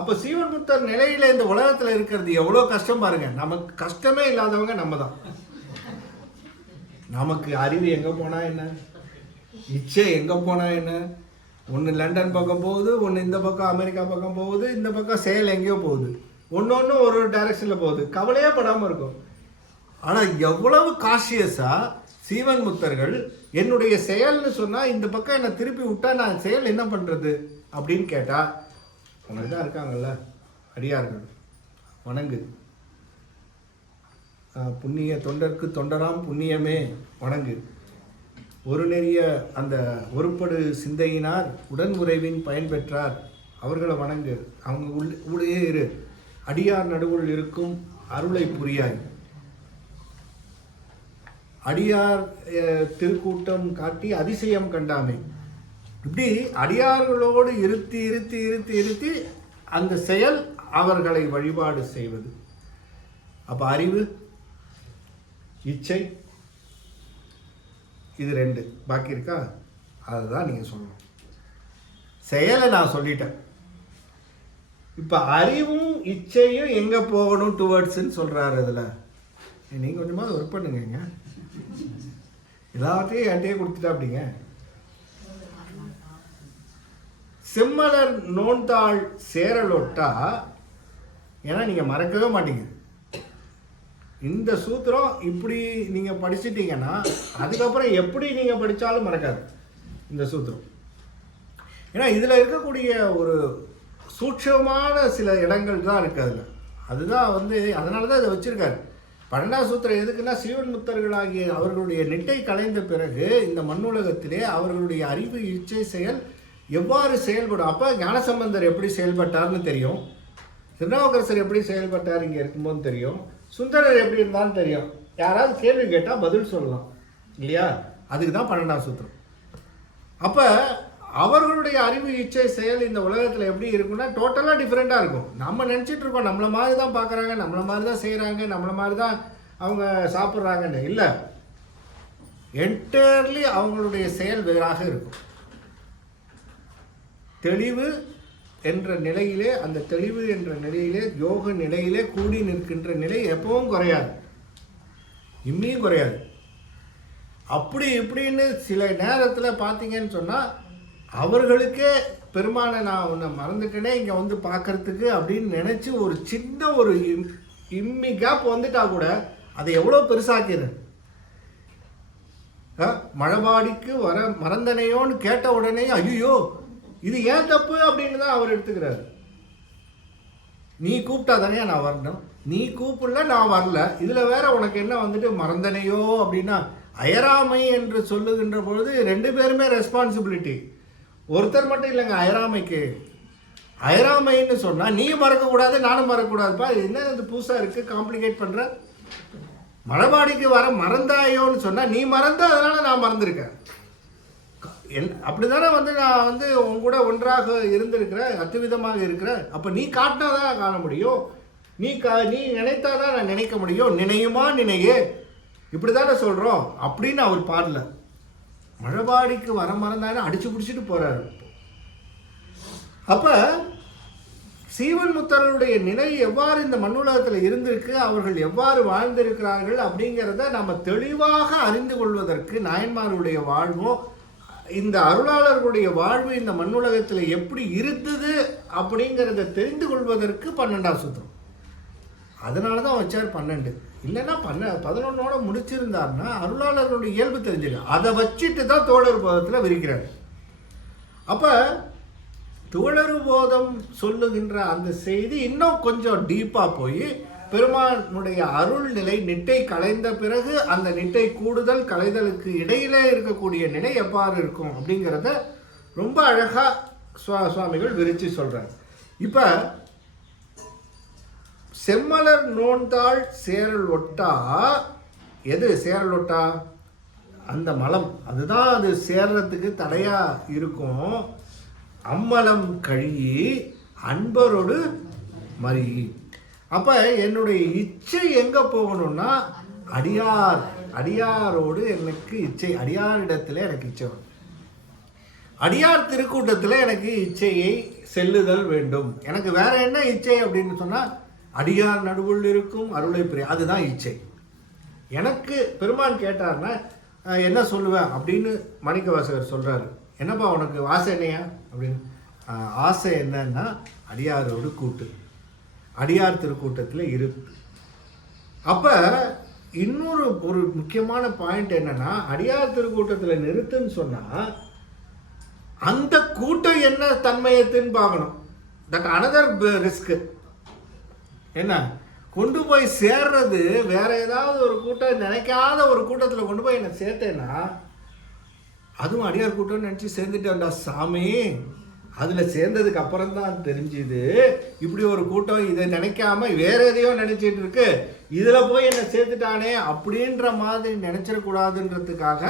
அப்போ சீவன் முத்தர் நிலையில இந்த உலகத்துல இருக்கிறது எவ்வளோ கஷ்டம் பாருங்க. நமக்கு கஷ்டமே இல்லாதவங்க நம்ம தான். நமக்கு அறிவு எங்க போனா என்ன, இச்சை எங்க போனா என்ன, ஒன்று லண்டன் பக்கம் போகுது, ஒன்று இந்த பக்கம் அமெரிக்கா பக்கம் போகுது, இந்த பக்கம் செயல் எங்கேயோ போகுது, ஒன்று ஒரு டைரக்ஷனில் போகுது, கவலையே படாமல் இருக்கும். ஆனால் எவ்வளவு காஷியஸாக சீவன் முத்தர்கள் என்னுடைய செயல்னு சொன்னால் இந்த பக்கம் என்னை திருப்பி விட்டா நான் செயல் என்ன பண்ணுறது அப்படின்னு கேட்டால், உனக்கு தான் இருக்காங்கல்ல அடியார்கள், வணங்கு. புண்ணிய தொண்டருக்கு தொண்டராம் புண்ணியமே வணங்கு. ஒரு நெறிய அந்த ஒருபடு சிந்தையினார் உடன் உறைவின் பயன் பெற்றார், அவர்களை வணங்கு. அவங்க உள்ளே இரு. அடியார் நடுவுள் இருக்கும் அருளை புரியாய். அடியார் திருக்கூட்டம் காட்டி அதிசயம் கண்டாமே. இப்படி அடியார்களோடு இருத்தி இருத்தி இருத்தி இருத்தி அந்த செயல் அவர்களை வழிபாடு செய்வது. அப்போ அறிவு, இச்சை, இது ரெண்டு பாக்கி இருக்கா? அதுதான் நீங்கள் சொல்லணும். செயலை நான் சொல்லிட்டேன். இப்போ அறிவும் இச்சையும் எங்கே போகணும் டுவர்ட்ஸ்ன்னு சொல்கிறாரு. இதில் நீங்கள் கொஞ்சமாவது ஒர்க் பண்ணுங்க. எல்லாத்தையும் என்கிட்டயே கொடுத்துட்டா அப்படிங்க. செம்மலர் நோன்தாள் சேரலொட்டா, ஏன்னா நீங்கள் மறக்கவே மாட்டீங்க. இந்த சூத்திரம் இப்படி நீங்கள் படிச்சிட்டிங்கன்னா அதுக்கப்புறம் எப்படி நீங்கள் படித்தாலும் மறக்காது இந்த சூத்திரம். ஏன்னா இதில் இருக்கக்கூடிய ஒரு சூட்சமான சில இடங்கள் தான் இருக்குது அதில். அதுதான் அதனால தான் இதை வச்சுருக்காரு. 12ஆம் சூத்திரம் எதுக்குன்னா, சீவன் முத்தர்களாகிய அவர்களுடைய நிட்டை கலைந்த பிறகு இந்த மண்ணுலகத்திலே அவர்களுடைய அறிவு இச்சை செயல் எவ்வாறு செயல்படும். அப்போ ஞானசம்பந்தர் எப்படி செயல்பட்டார்னு தெரியும், திருநாவுக்கரசர் எப்படி செயல்பட்டார் இங்கே இருக்கும்போது தெரியும், சுந்தரர் எப்படி இருந்தாலும் தெரியும். யாராவது கேள்வி கேட்டால் பதில் சொல்லலாம் இல்லையா? அதுக்கு தான் 12ஆம் சூத்திரம். அப்போ அவர்களுடைய அறிவு இச்சை செயல் இந்த உலகத்தில் எப்படி இருக்குன்னா டோட்டலாக டிஃப்ரெண்ட்டாக இருக்கும். நம்ம நினச்சிட்டு இருக்கோம் நம்மளை மாதிரி தான் பார்க்குறாங்க, நம்மளை மாதிரி தான் செய்கிறாங்க, நம்மளை மாதிரி தான் அவங்க சாப்பிட்றாங்கன்னு. இல்லை, என்டையர்லி அவங்களுடைய செயல் வேறாக இருக்கும். தெளிவு என்ற நிலையிலே, அந்த தெளிவு என்ற நிலையிலே, யோக நிலையிலே கூடி நிற்கின்ற நிலை எப்பவும் குறையாது, இன்னும் குறையாது. அப்படி இப்படின்னு சில நேரத்தில் பார்த்தீங்கன்னு சொன்னால் அவர்களுக்கே பெருமானை நான் உன்னை மறந்துட்டேனே இங்கே பார்க்கறதுக்கு அப்படின்னு நினச்சி ஒரு சின்ன ஒரு இம்மி கேப் வந்துட்டா கூட அதை எவ்வளோ பெருசாக்கிறேன். மழபாடிக்கு வர மறந்தனையோன்னு கேட்ட உடனே ஐயோ இது ஏன் தப்பு அப்படின்னு தான் அவர் எடுத்துக்கிறார். நீ கூப்பிட்டா தானே நான் வரணும், நீ கூப்பிடல நான் வரல, இதில் வேற உனக்கு என்ன மறந்தனையோ அப்படின்னா, அயராமை என்று சொல்லுகின்ற பொழுது ரெண்டு பேருமே ரெஸ்பான்சிபிலிட்டி. ஒருத்தர் மட்டும் இல்லைங்க அயராமைக்கு. அயராமைன்னு சொன்னால் நீ மறக்கக்கூடாது நானும் மறக்கக்கூடாதுப்பா. என்ன அது புதுசாக இருக்குது, காம்ப்ளிகேட் பண்ணுற. மழபாடிக்கு வர மறந்தாயோன்னு சொன்னால் நீ மறந்த, அதனால் நான் மறந்துருக்கேன். அப்படி தானே நான் உன் கூட ஒன்றாக இருந்திருக்கிறேன், அத்துவிதமாக இருக்கிறேன். அப்போ நீ காட்டினா தான் காண முடியும், நீ நினைத்தாதான் நான் நினைக்க முடியும். நினையுமா நினையே, இப்படி தானே சொல்கிறோம் அப்படின்னு அவர் பாடல. மழபாடிக்கு வர மறந்தானே அடிச்சு பிடிச்சிட்டு போறாரு. அப்ப சீவன் முத்தர்களுடைய நிலை எவ்வாறு இந்த மண்ணுலகத்தில் இருந்திருக்கு, அவர்கள் எவ்வாறு வாழ்ந்திருக்கிறார்கள் அப்படிங்கிறத நம்ம தெளிவாக அறிந்து கொள்வதற்கு நாயன்மாருடைய வாழ்வோ இந்த அருளாளர்களுடைய வாழ்வு இந்த மண்ணுலகத்தில் எப்படி இருந்தது அப்படிங்கிறத தெரிந்து கொள்வதற்கு 12ஆம் சூத்திரம். அதனால தான் வச்சார் 12. இல்லைன்னா 11 முடிச்சிருந்தாருன்னா அருளாளர்களுடைய இயல்பு தெரிஞ்சிடும். அதை வச்சுட்டு தான் தோழர் போதத்தில் விரிக்கிறார். அப்போ தோழர் போதம் சொல்லுகின்ற அந்த செய்தி இன்னும் கொஞ்சம் டீப்பாக போய் பெருமானுடைய அருள் நிலை நிட்டை கலைந்த பிறகு அந்த நிட்டை கூடுதல் கலைதலுக்கு இடையிலே இருக்கக்கூடிய நிலை எவ்வாறு இருக்கும் அப்படிங்கிறத ரொம்ப அழகாக சுவாமிகள் விரித்து சொல்கிறார். இப்போ செம்மலர் நோன்தாள் சேரல் ஒட்டா, எது சேரல் ஒட்டா? அந்த மலம், அதுதான் அது சேர்றதுக்கு தடையா இருக்கும். அம்மலம் கழி அன்பரோடு மறி. அப்ப என்னுடைய இச்சை எங்க போகணும்னா அடியாரோடு எனக்கு இச்சை, அடியாரிடத்துல எனக்கு இச்சை வரும். அடியார் திருக்கூட்டத்தில் எனக்கு இச்சையை செல்லுதல் வேண்டும். எனக்கு வேற என்ன இச்சை அப்படின்னு சொன்னால் அடியார் நடுவுள் இருக்கும் அருளை பிரியா, அதுதான் இச்சை. எனக்கு பெருமான் கேட்டார்னா என்ன சொல்லுவேன் அப்படின்னு மாணிக்கவாசகர் சொல்கிறாரு. என்னப்பா உனக்கு ஆசை என்னையா அப்படின்னு. ஆசை என்னன்னா அடியாரோடு கூட்டு, அடியார் திருக்கூட்டத்தில் இருக்கு. அப்போ இன்னொரு ஒரு முக்கியமான பாயிண்ட் என்னன்னா, அடியார் திருக்கூட்டத்தில் நிறுத்துன்னு சொன்னால் அந்த கூட்டம் என்ன தன்மையத்துன்னு பார்க்கணும். That another risk. என்ன கொண்டு போய் சேர்றது வேற ஏதாவது ஒரு கூட்டம், நினைக்காத ஒரு கூட்டத்தில் கொண்டு போய் என்ன சேர்த்தேன்னா அதுவும் அடியார் கூட்டம்னு நினச்சி சேர்ந்துட்டேன்டா சாமி. அதில் சேர்ந்ததுக்கு அப்புறம் தான் தெரிஞ்சுது இப்படி ஒரு கூட்டம் இதை நினைக்காம வேற எதையோ நினைச்சிட்டு இருக்கு, இதில் போய் என்ன சேர்த்துட்டானே அப்படின்ற மாதிரி நினைச்சிடக்கூடாதுன்றதுக்காக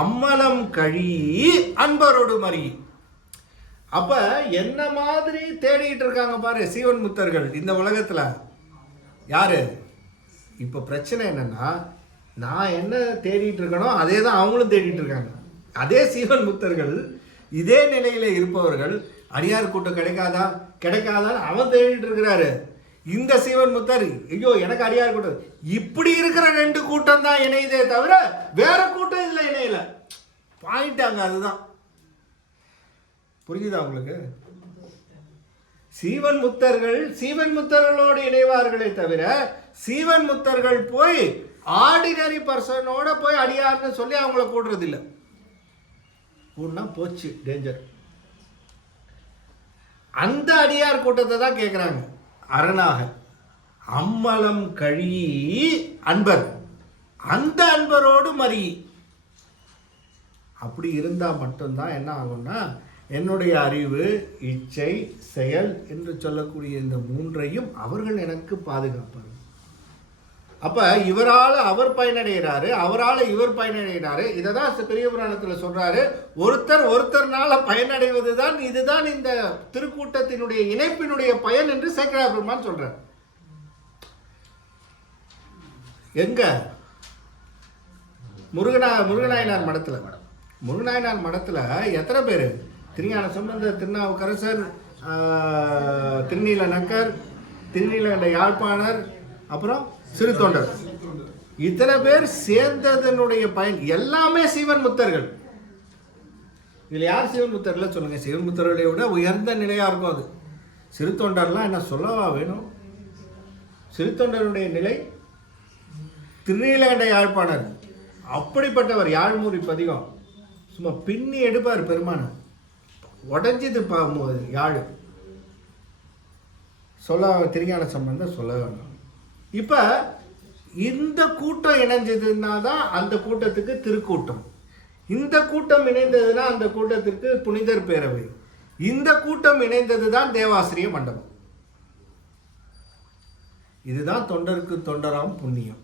அம்மலம் கழி அன்பரோடு மறி. அப்ப என்ன மாதிரி தேடிட்டு இருக்காங்க பாரு சீவன் முத்தர்கள் இந்த உலகத்துல. யாரு இப்ப பிரச்சனை என்னன்னா, நான் என்ன தேடிட்டு இருக்கனோ அதே தான் அவங்களும் தேடிட்டு இருக்காங்க. அதே சீவன் முத்தர்கள் இதே நிலையில இருப்பவர்கள் அடியார் கூட்டம் கிடைக்காதா கிடைக்காதான்னு அவன் தேடிட்டு இருக்கிறாரு. இந்த சீவன் முத்தர் ஐயோ எனக்கு அடியார் கூட்டம், இப்படி இருக்கிற ரெண்டு கூட்டம் தான் இணையதே தவிர வேற கூட்டம் இதுல இணையல. பாயிண்டாங்க, அதுதான். புரியுதா உங்களுக்கு? சீவன் முத்தர்களோடு இணைவார்களே தவிர சீவன் முத்தர்கள் போய் ஆர்டினரி பர்சனோட போய் அடியார்னு சொல்லி அவங்கள கூடுறது இல்லை. கூடனா போச்சு, டேஞ்சர். அந்த அடியார் கூட்டத்தை தான் கேட்குறாங்க அரணாக. அம்மலம் கழி அன்பர், அந்த அன்பரோடு மறி. அப்படி இருந்தால் மட்டும்தான் என்ன ஆகும்னா, என்னுடைய அறிவு, இச்சை, செயல் என்று சொல்லக்கூடிய இந்த மூன்றையும் அவர்கள் எனக்கு பாதுகாப்பார்கள். அப்போ இவரால் அவர் பயனடைகிறாரு, அவரால் இவர் பயனடைகிறாரு. இதை தான் பெரிய புராணத்தில் சொல்கிறாரு, ஒருத்தர்னால பயனடைவது தான், இதுதான் இந்த திருக்கூட்டத்தினுடைய இணைப்பினுடைய பயன் என்று சேக்கிழார் பெருமான் சொல்கிறார். எங்க முருகநாயனார் மடத்தில் எத்தனை பேர்? திருஞான சம்பந்தர், திருநாவுக்கரசர், திருநீல நக்கர், திருநீலகண்ட யாழ்ப்பாணர், அப்புறம் சிறு தொண்டர், இத்தனை பேர் சேர்ந்ததனுடைய பயன் எல்லாமே சீவன் முத்தர்கள். இதில் யார் சீவன் முத்தர்கள் சொல்லுங்க? சீவன் முத்தர்களை விட உயர்ந்த நிலையா இருக்கும் அது. சிறு தொண்டர்லாம் என்ன சொல்லவா வேணும்? சிறு தொண்டருடைய நிலை திருநீலகண்ட யாழ்ப்பாணர் அப்படிப்பட்டவர். யாழ்மூரி பதிகம் சும்மா பின்னி எடுப்பார் பெருமான, உடஞ்சிது யாழ். சொல்ல திருஞான சம்பந்தம் சொல்ல வேணும். இப்போ இந்த கூட்டம் இணைஞ்சதுன்னா தான் அந்த கூட்டத்துக்கு திருக்கூட்டம், இந்த கூட்டம் இணைந்ததுன்னா அந்த கூட்டத்திற்கு புனிதர் பேரவை, இந்த கூட்டம் இணைந்தது தான் தேவாசிரிய மண்டபம். இதுதான் தொண்டருக்கு தொண்டராம் புண்ணியம்,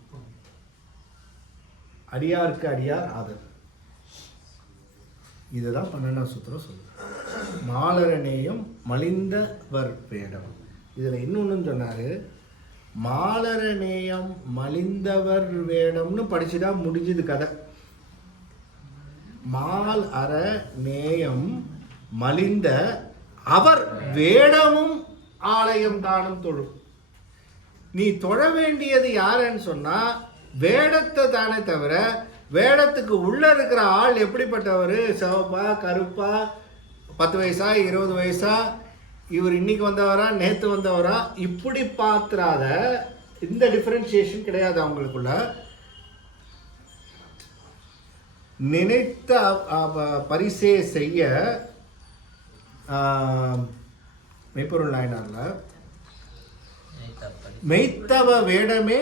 அடியாருக்கு அடியார் ஆதர். இதுதான் 12ஆம் சூத்திரம் சொல்லுது. மாலரநேயம் மலிந்தவர் வேடம். இதில் இன்னொன்று சொன்னார், மாலரநேயம் மலிந்தவர் வேடம்னு படிச்சுட்டா முடிஞ்சது கதை. மால் அற நேயம் மலிந்த அவர் வேடமும் ஆலயம் தானும் தொழும். நீ தொழ வேண்டியது யாருன்னு சொன்னா வேடத்தை தானே தவிர, வேடத்துக்கு உள்ள இருக்கிற ஆள் எப்படிப்பட்டவர், சிவப்பா கருப்பா, 10 வயசா 20 வயசா, இவர் இன்னைக்கு வந்தவரா நேற்று வந்தவரா, இப்படி பாத்துறாத. இந்த டிஃபரன்சியேஷன் கிடையாது அவங்களுக்குள்ள. நினைத்த பரிசே செய்ய மெய்ப்பொருள் நாயனார்ல மெய்த்தவ வேடமே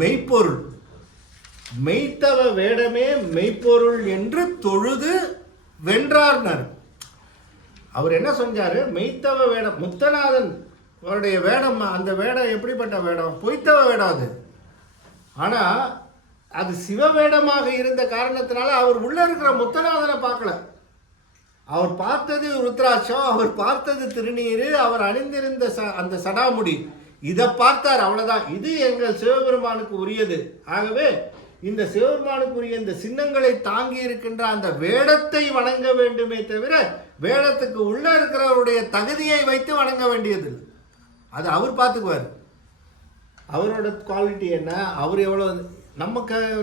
மெய்ப்பொருள், மெய்த்தவ வேடமே மெய்ப்பொருள் என்று தொழுது வென்றார்னர். அவர் என்ன செஞ்சாரு? மெய்த்தவ வேடம், முத்தநாதன் அவருடைய வேடம். அந்த வேடம் எப்படிப்பட்ட வேடம்? பொய்த்தவ வேடம் அது. ஆனா அது சிவவேடமாக இருந்த காரணத்தினால அவர் உள்ள இருக்கிற முத்தநாதனை பார்க்கல. அவர் பார்த்தது ருத்ராட்சம், அவர் பார்த்தது திருநீரு, அவர் அணிந்திருந்த அந்த சடாமுடி, இதை பார்த்தார், அவ்வளவுதான். இது எங்கள் சிவபெருமானுக்கு உரியது. ஆகவே இந்த சிவபெருமானுக்குரிய இந்த சின்னங்களை தாங்கி இருக்கின்ற அந்த வேடத்தை வணங்க வேண்டுமே தவிர வேடத்துக்கு உள்ள இருக்கிறவருடைய தகுதியை வைத்து வணங்க வேண்டியது. அது அவர் பார்த்துக்குவார். அவரோட குவாலிட்டி என்ன, அவர் எவ்வளோ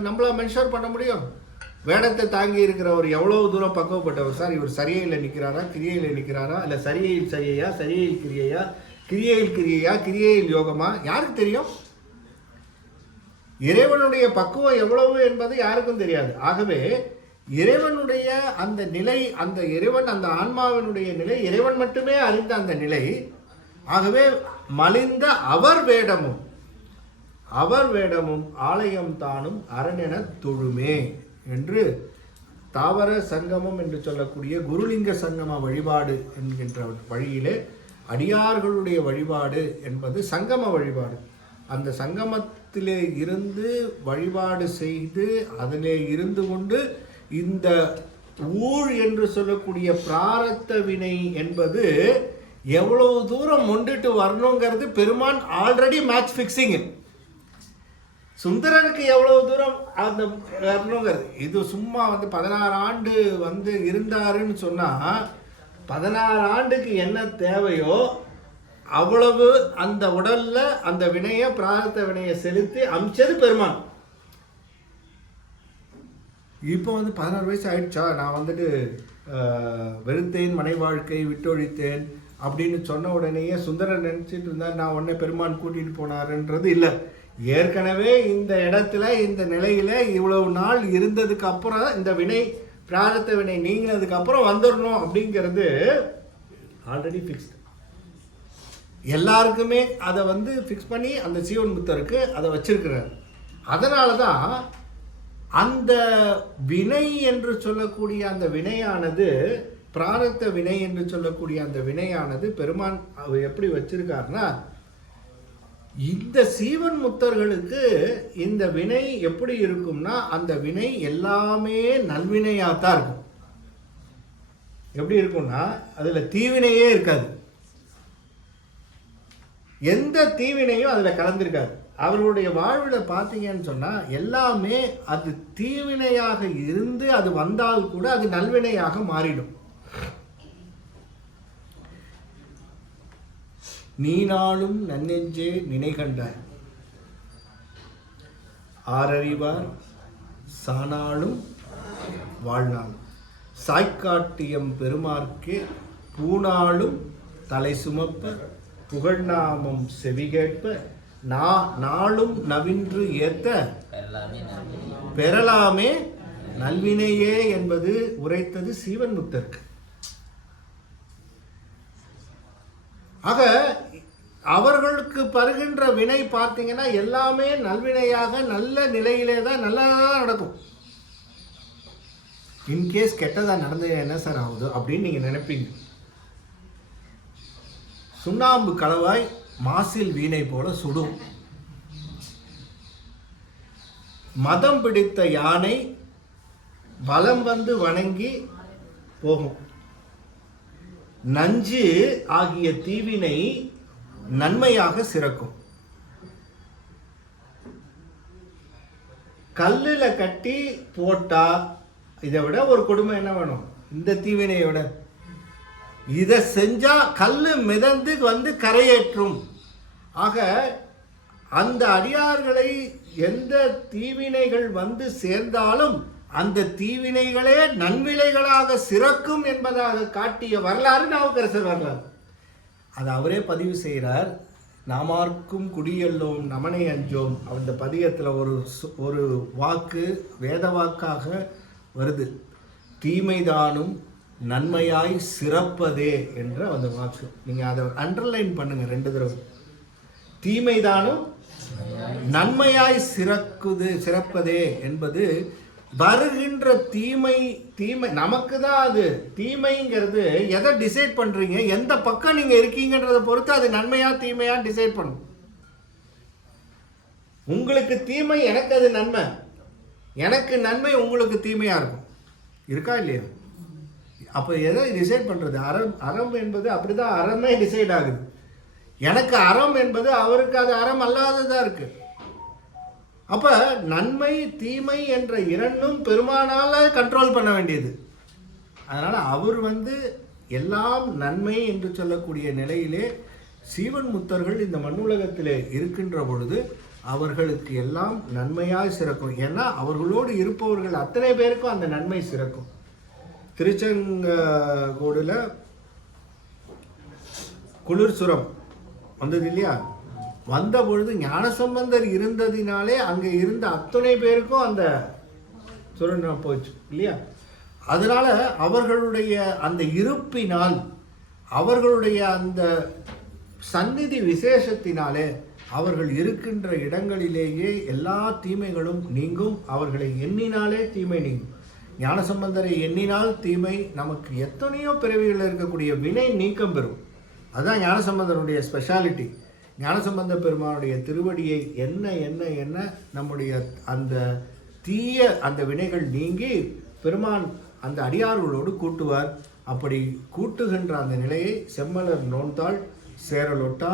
நம்மள மென்ஷர் பண்ண முடியும்? வேடத்தை தாங்கி இருக்கிறவர் எவ்வளவு தூரம் பக்குவப்பட்டவர் சார்? இவர் சரியையில் நிற்கிறாரா, கிரியையில் நிற்கிறாரா, இல்லை சரியையில் சரியையா, சரியையில் கிரியையா, கிரியையில் கிரியையா, கிரியையில் யோகமா, யாருக்கு தெரியும்? இறைவனுடைய பக்குவம் எவ்வளவு என்பது யாருக்கும் தெரியாது. ஆகவே இறைவனுடைய அந்த நிலை, அந்த இறைவன், அந்த ஆன்மாவினுடைய நிலை இறைவன் மட்டுமே அறிந்த அந்த நிலை. ஆகவே மலிந்த அவர் வேடமும் ஆலயம் தானும் அரணென தொழுமே என்று தாவர சங்கமம் என்று சொல்லக்கூடிய குருலிங்க சங்கம வழிபாடு என்கின்ற வழியிலே அடியார்களுடைய வழிபாடு என்பது சங்கம வழிபாடு. அந்த சங்கமத்திலே இருந்து வழிபாடு செய்து அதிலே இருந்து கொண்டு இந்த ஊழ் என்று சொல்லக்கூடிய பிராரத்த வினை என்பது எவ்வளவு தூரம் முண்டிட்டு வரணுங்கிறது பெருமான் ஆல்ரெடி மேட்ச் ஃபிக்ஸிங். சுந்தரனுக்கு எவ்வளவு தூரம் அந்த வரணுங்கிறது, இது சும்மா 16 ஆண்டு இருந்தாருன்னு சொன்னால் 16 ஆண்டுக்கு என்ன தேவையோ அவ்வளவு அந்த உடல்ல அந்த வினையை, பிராரத்த வினையை செலுத்தி அமிச்சது பெருமான். இப்போ 16 வயசு ஆயிடுச்சா, நான் வெறுத்தேன், மனை வாழ்க்கை விட்டொழித்தேன் அப்படின்னு சொன்ன உடனேயே சுந்தரன் நினச்சிட்டு இருந்தார் நான் உடனே பெருமான் கூட்டிகிட்டு போனாருன்றது இல்லை. ஏற்கனவே இந்த இடத்துல இந்த நிலையில இவ்வளவு நாள் இருந்ததுக்கு அப்புறம் இந்த வினை, பிராரத்த வினை நீங்கினதுக்கு அப்புறம் வந்துடணும் அப்படிங்கிறது ஆல்ரெடி ஃபிக்ஸ்டு. எல்லாருக்குமே அதை ஃபிக்ஸ் பண்ணி அந்த சீவன் முத்தருக்கு அதை வச்சிருக்கிறார். அதனால தான் அந்த வினை என்று சொல்லக்கூடிய அந்த வினையானது, பிராரத்த வினை என்று சொல்லக்கூடிய அந்த வினையானது பெருமான் எப்படி வச்சிருக்காருன்னா, இந்த சீவன் முத்தர்களுக்கு இந்த வினை எப்படி இருக்கும்னா, அந்த வினை எல்லாமே நல்வினையாத்தான் இருக்கும். எப்படி இருக்கும்னா அதில் தீவினையே இருக்காது, எந்த தீவினையும் அதில் கலந்திருக்காது. அவர்களுடைய வாழ்வில் பார்த்தீங்கன்னு சொன்னால் எல்லாமே அது தீவினையாக இருந்து அது வந்தால் கூட அது நல்வினையாக மாறிடும். நீனாலும் நன்னெஞ்சே நினைகண்டாய் ஆரறிவார் சானாலும் வாழ்நாள் சாய்க்காட்டியம் பெருமார்க்கே பூனாலும் தலை சுமப்ப புகழ்நாமம் செவிகேட்ப நாளும் நவின்று ஏத்த பெறலாமே நல்வினையே என்பது உரைத்தது சீவன் முத்தருக்கு. ஆக அவர்களுக்கு பருகின்ற வினை பார்த்தீங்கன்னா எல்லாமே நல்வினையாக நல்ல நிலையிலே தான் நல்லதாக நடக்கும். இன்கேஸ் கெட்டதாக நடந்தது என்ன சார் ஆகுது அப்படின்னு நீங்கள் நினைப்பீங்க. சுண்ணாம்பு களவாய் மாசில் வீணை போல சுடும், மதம் பிடித்த யானை வலம் வணங்கி போகும், நஞ்சு ஆகிய தீவினை நன்மையாக சிறக்கும், கல்லுல கட்டி போட்டா இதை விட ஒரு கொடுமை என்ன வேணும்? இந்த தீவினையை விட இதை செஞ்சா கல்லு மிதந்து கரையேற்றும். ஆக அந்த அடியார்களை எந்த தீவினைகள் சேர்ந்தாலும் அந்த தீவினைகளே நன்வினைகளாக சிறக்கும் என்பதாக காட்டிய வரலாறு நாவுக்கரசர் வரலாறு. அது அவரே பதிவு செய்கிறார். நாமார்க்கும் குடியெல்லோம் நமனை அஞ்சோம். அந்த பதிகத்தில் ஒரு வாக்கு வேத வாக்காக வருது. தீமைதானும் நன்மையாய் சிறப்பதே என்ற அந்த வாக்கு. நீங்கள் அதை அண்டர்லைன் பண்ணுங்க 2 தடவை. தீமைதானும் நன்மையாய் சிறப்பதே என்பது வருகின்ற தீமை நமக்கு தான். அது தீமைங்கிறது எதை டிசைட் பண்றீங்க, எந்த பக்கம் நீங்க இருக்கீங்கன்றதை பொறுத்து அது நன்மையா தீமையா டிசைட் பண்ணும். உங்களுக்கு தீமை, எனக்கு அது நன்மை. எனக்கு நன்மை, உங்களுக்கு தீமையா இருக்கும். இருக்கா இல்லையா? அப்போ எதை டிசைட் பண்றது? அறம் என்பது அப்படிதான், அறமே டிசைட் ஆகுது. எனக்கு அறம் என்பது அவருக்கு அது அறம் அல்லாததா இருக்கு. அப்ப நன்மை தீமை என்ற இரண்டும் பெருமானால கண்ட்ரோல் பண்ண வேண்டியது. அதனால அவர் எல்லாம் நன்மை என்று சொல்லக்கூடிய நிலையிலே சீவன் முத்தர்கள் இந்த மண்ணுலகத்திலே இருக்கின்ற பொழுது அவர்களுக்கு எல்லாம் நன்மையாய் சிறக்கும். ஏன்னா அவர்களோடு இருப்பவர்கள் அத்தனை பேருக்கும் அந்த நன்மை சிறக்கும். திருச்செங்கோடுல குளிர்சுரம் வந்தது இல்லையா? வந்த பொழுது ஞானசம்பந்தர் இருந்ததினாலே அங்கே இருந்த அத்தனை பேருக்கும் அந்த சுரம் போச்சு இல்லையா? அதனால அவர்களுடைய அந்த இருப்பினால், அவர்களுடைய அந்த சந்நிதி விசேஷத்தினாலே அவர்கள் இருக்கின்ற இடங்களிலேயே எல்லா தீமைகளும் நீங்கும். அவர்களை எண்ணினாலே தீமை நீங்கும். ஞானசம்பந்தரை எண்ணினால் தீமை நமக்கு எத்தனையோ பிறவிகளில் இருக்கக்கூடிய வினை நீக்கம் பெறும். அதுதான் ஞானசம்பந்தருடைய ஸ்பெஷாலிட்டி. ஞானசம்பந்த பெருமானுடைய திருவடியை என்ன என்ன என்ன நம்முடைய அந்த தீய அந்த வினைகள் நீங்கி பெருமான் அந்த அடியார்களோடு கூட்டுவார். அப்படி கூட்டுகின்ற அந்த நிலையை செம்மலர் நோன்தாள் சேரலொட்டா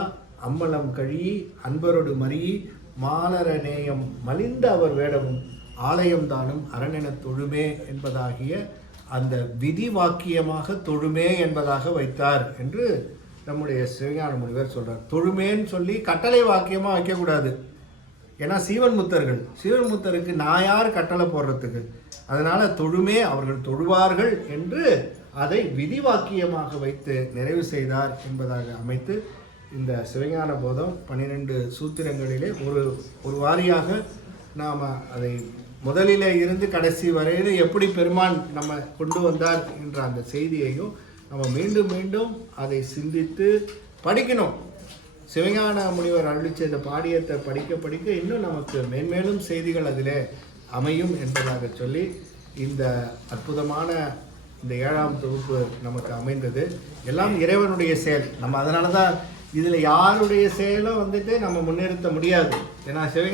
அம்மலம் கழியி அன்பரோடு மறியி மாலர நேயம் மலிந்த அவர் வேடமும் ஆலயம் தானும் அரணென தொழுமே என்பதாகிய அந்த விதி வாக்கியமாக தொழுமே என்பதாக வைத்தார் என்று நம்முடைய சிவஞான முனிவர் சொல்றார். தொழுமேன்னு சொல்லி கட்டளை வாக்கியமாக வைக்கக்கூடாது. ஏன்னா சீவன் முத்தர்கள், சீவன் முத்தருக்கு நான் யார் கட்டளை போடுறதுக்கு? அதனால தொழுமே, அவர்கள் தொழுவார்கள் என்று அதை விதி வாக்கியமாக வைத்து நிறைவு செய்தார் என்பதாக அமைத்து இந்த சிவஞான போதம் 12 சூத்திரங்களிலே ஒரு வாரியாக நாம் அதை முதலிலே இருந்து கடைசி வரையில் எப்படி பெருமான் நம்ம கொண்டு வந்தார் என்ற அந்த செய்தியையும் நம்ம மீண்டும் மீண்டும் அதை சிந்தித்து படிக்கணும். சிவஞான முனிவர் அருளி செய்த பாடியத்தை படிக்க படிக்க இன்னும் நமக்கு மேன்மேலும் செய்திகள் அதில் அமையும் என்பதாக சொல்லி இந்த அற்புதமான இந்த 7ஆம் தொகுப்பு நமக்கு அமைந்தது. எல்லாம் இறைவனுடைய செயல். நம்ம அதனால தான் இதில் யாருடைய செயலும் நம்ம முன்னிறுத்த முடியாது. ஏன்னா சிவஞான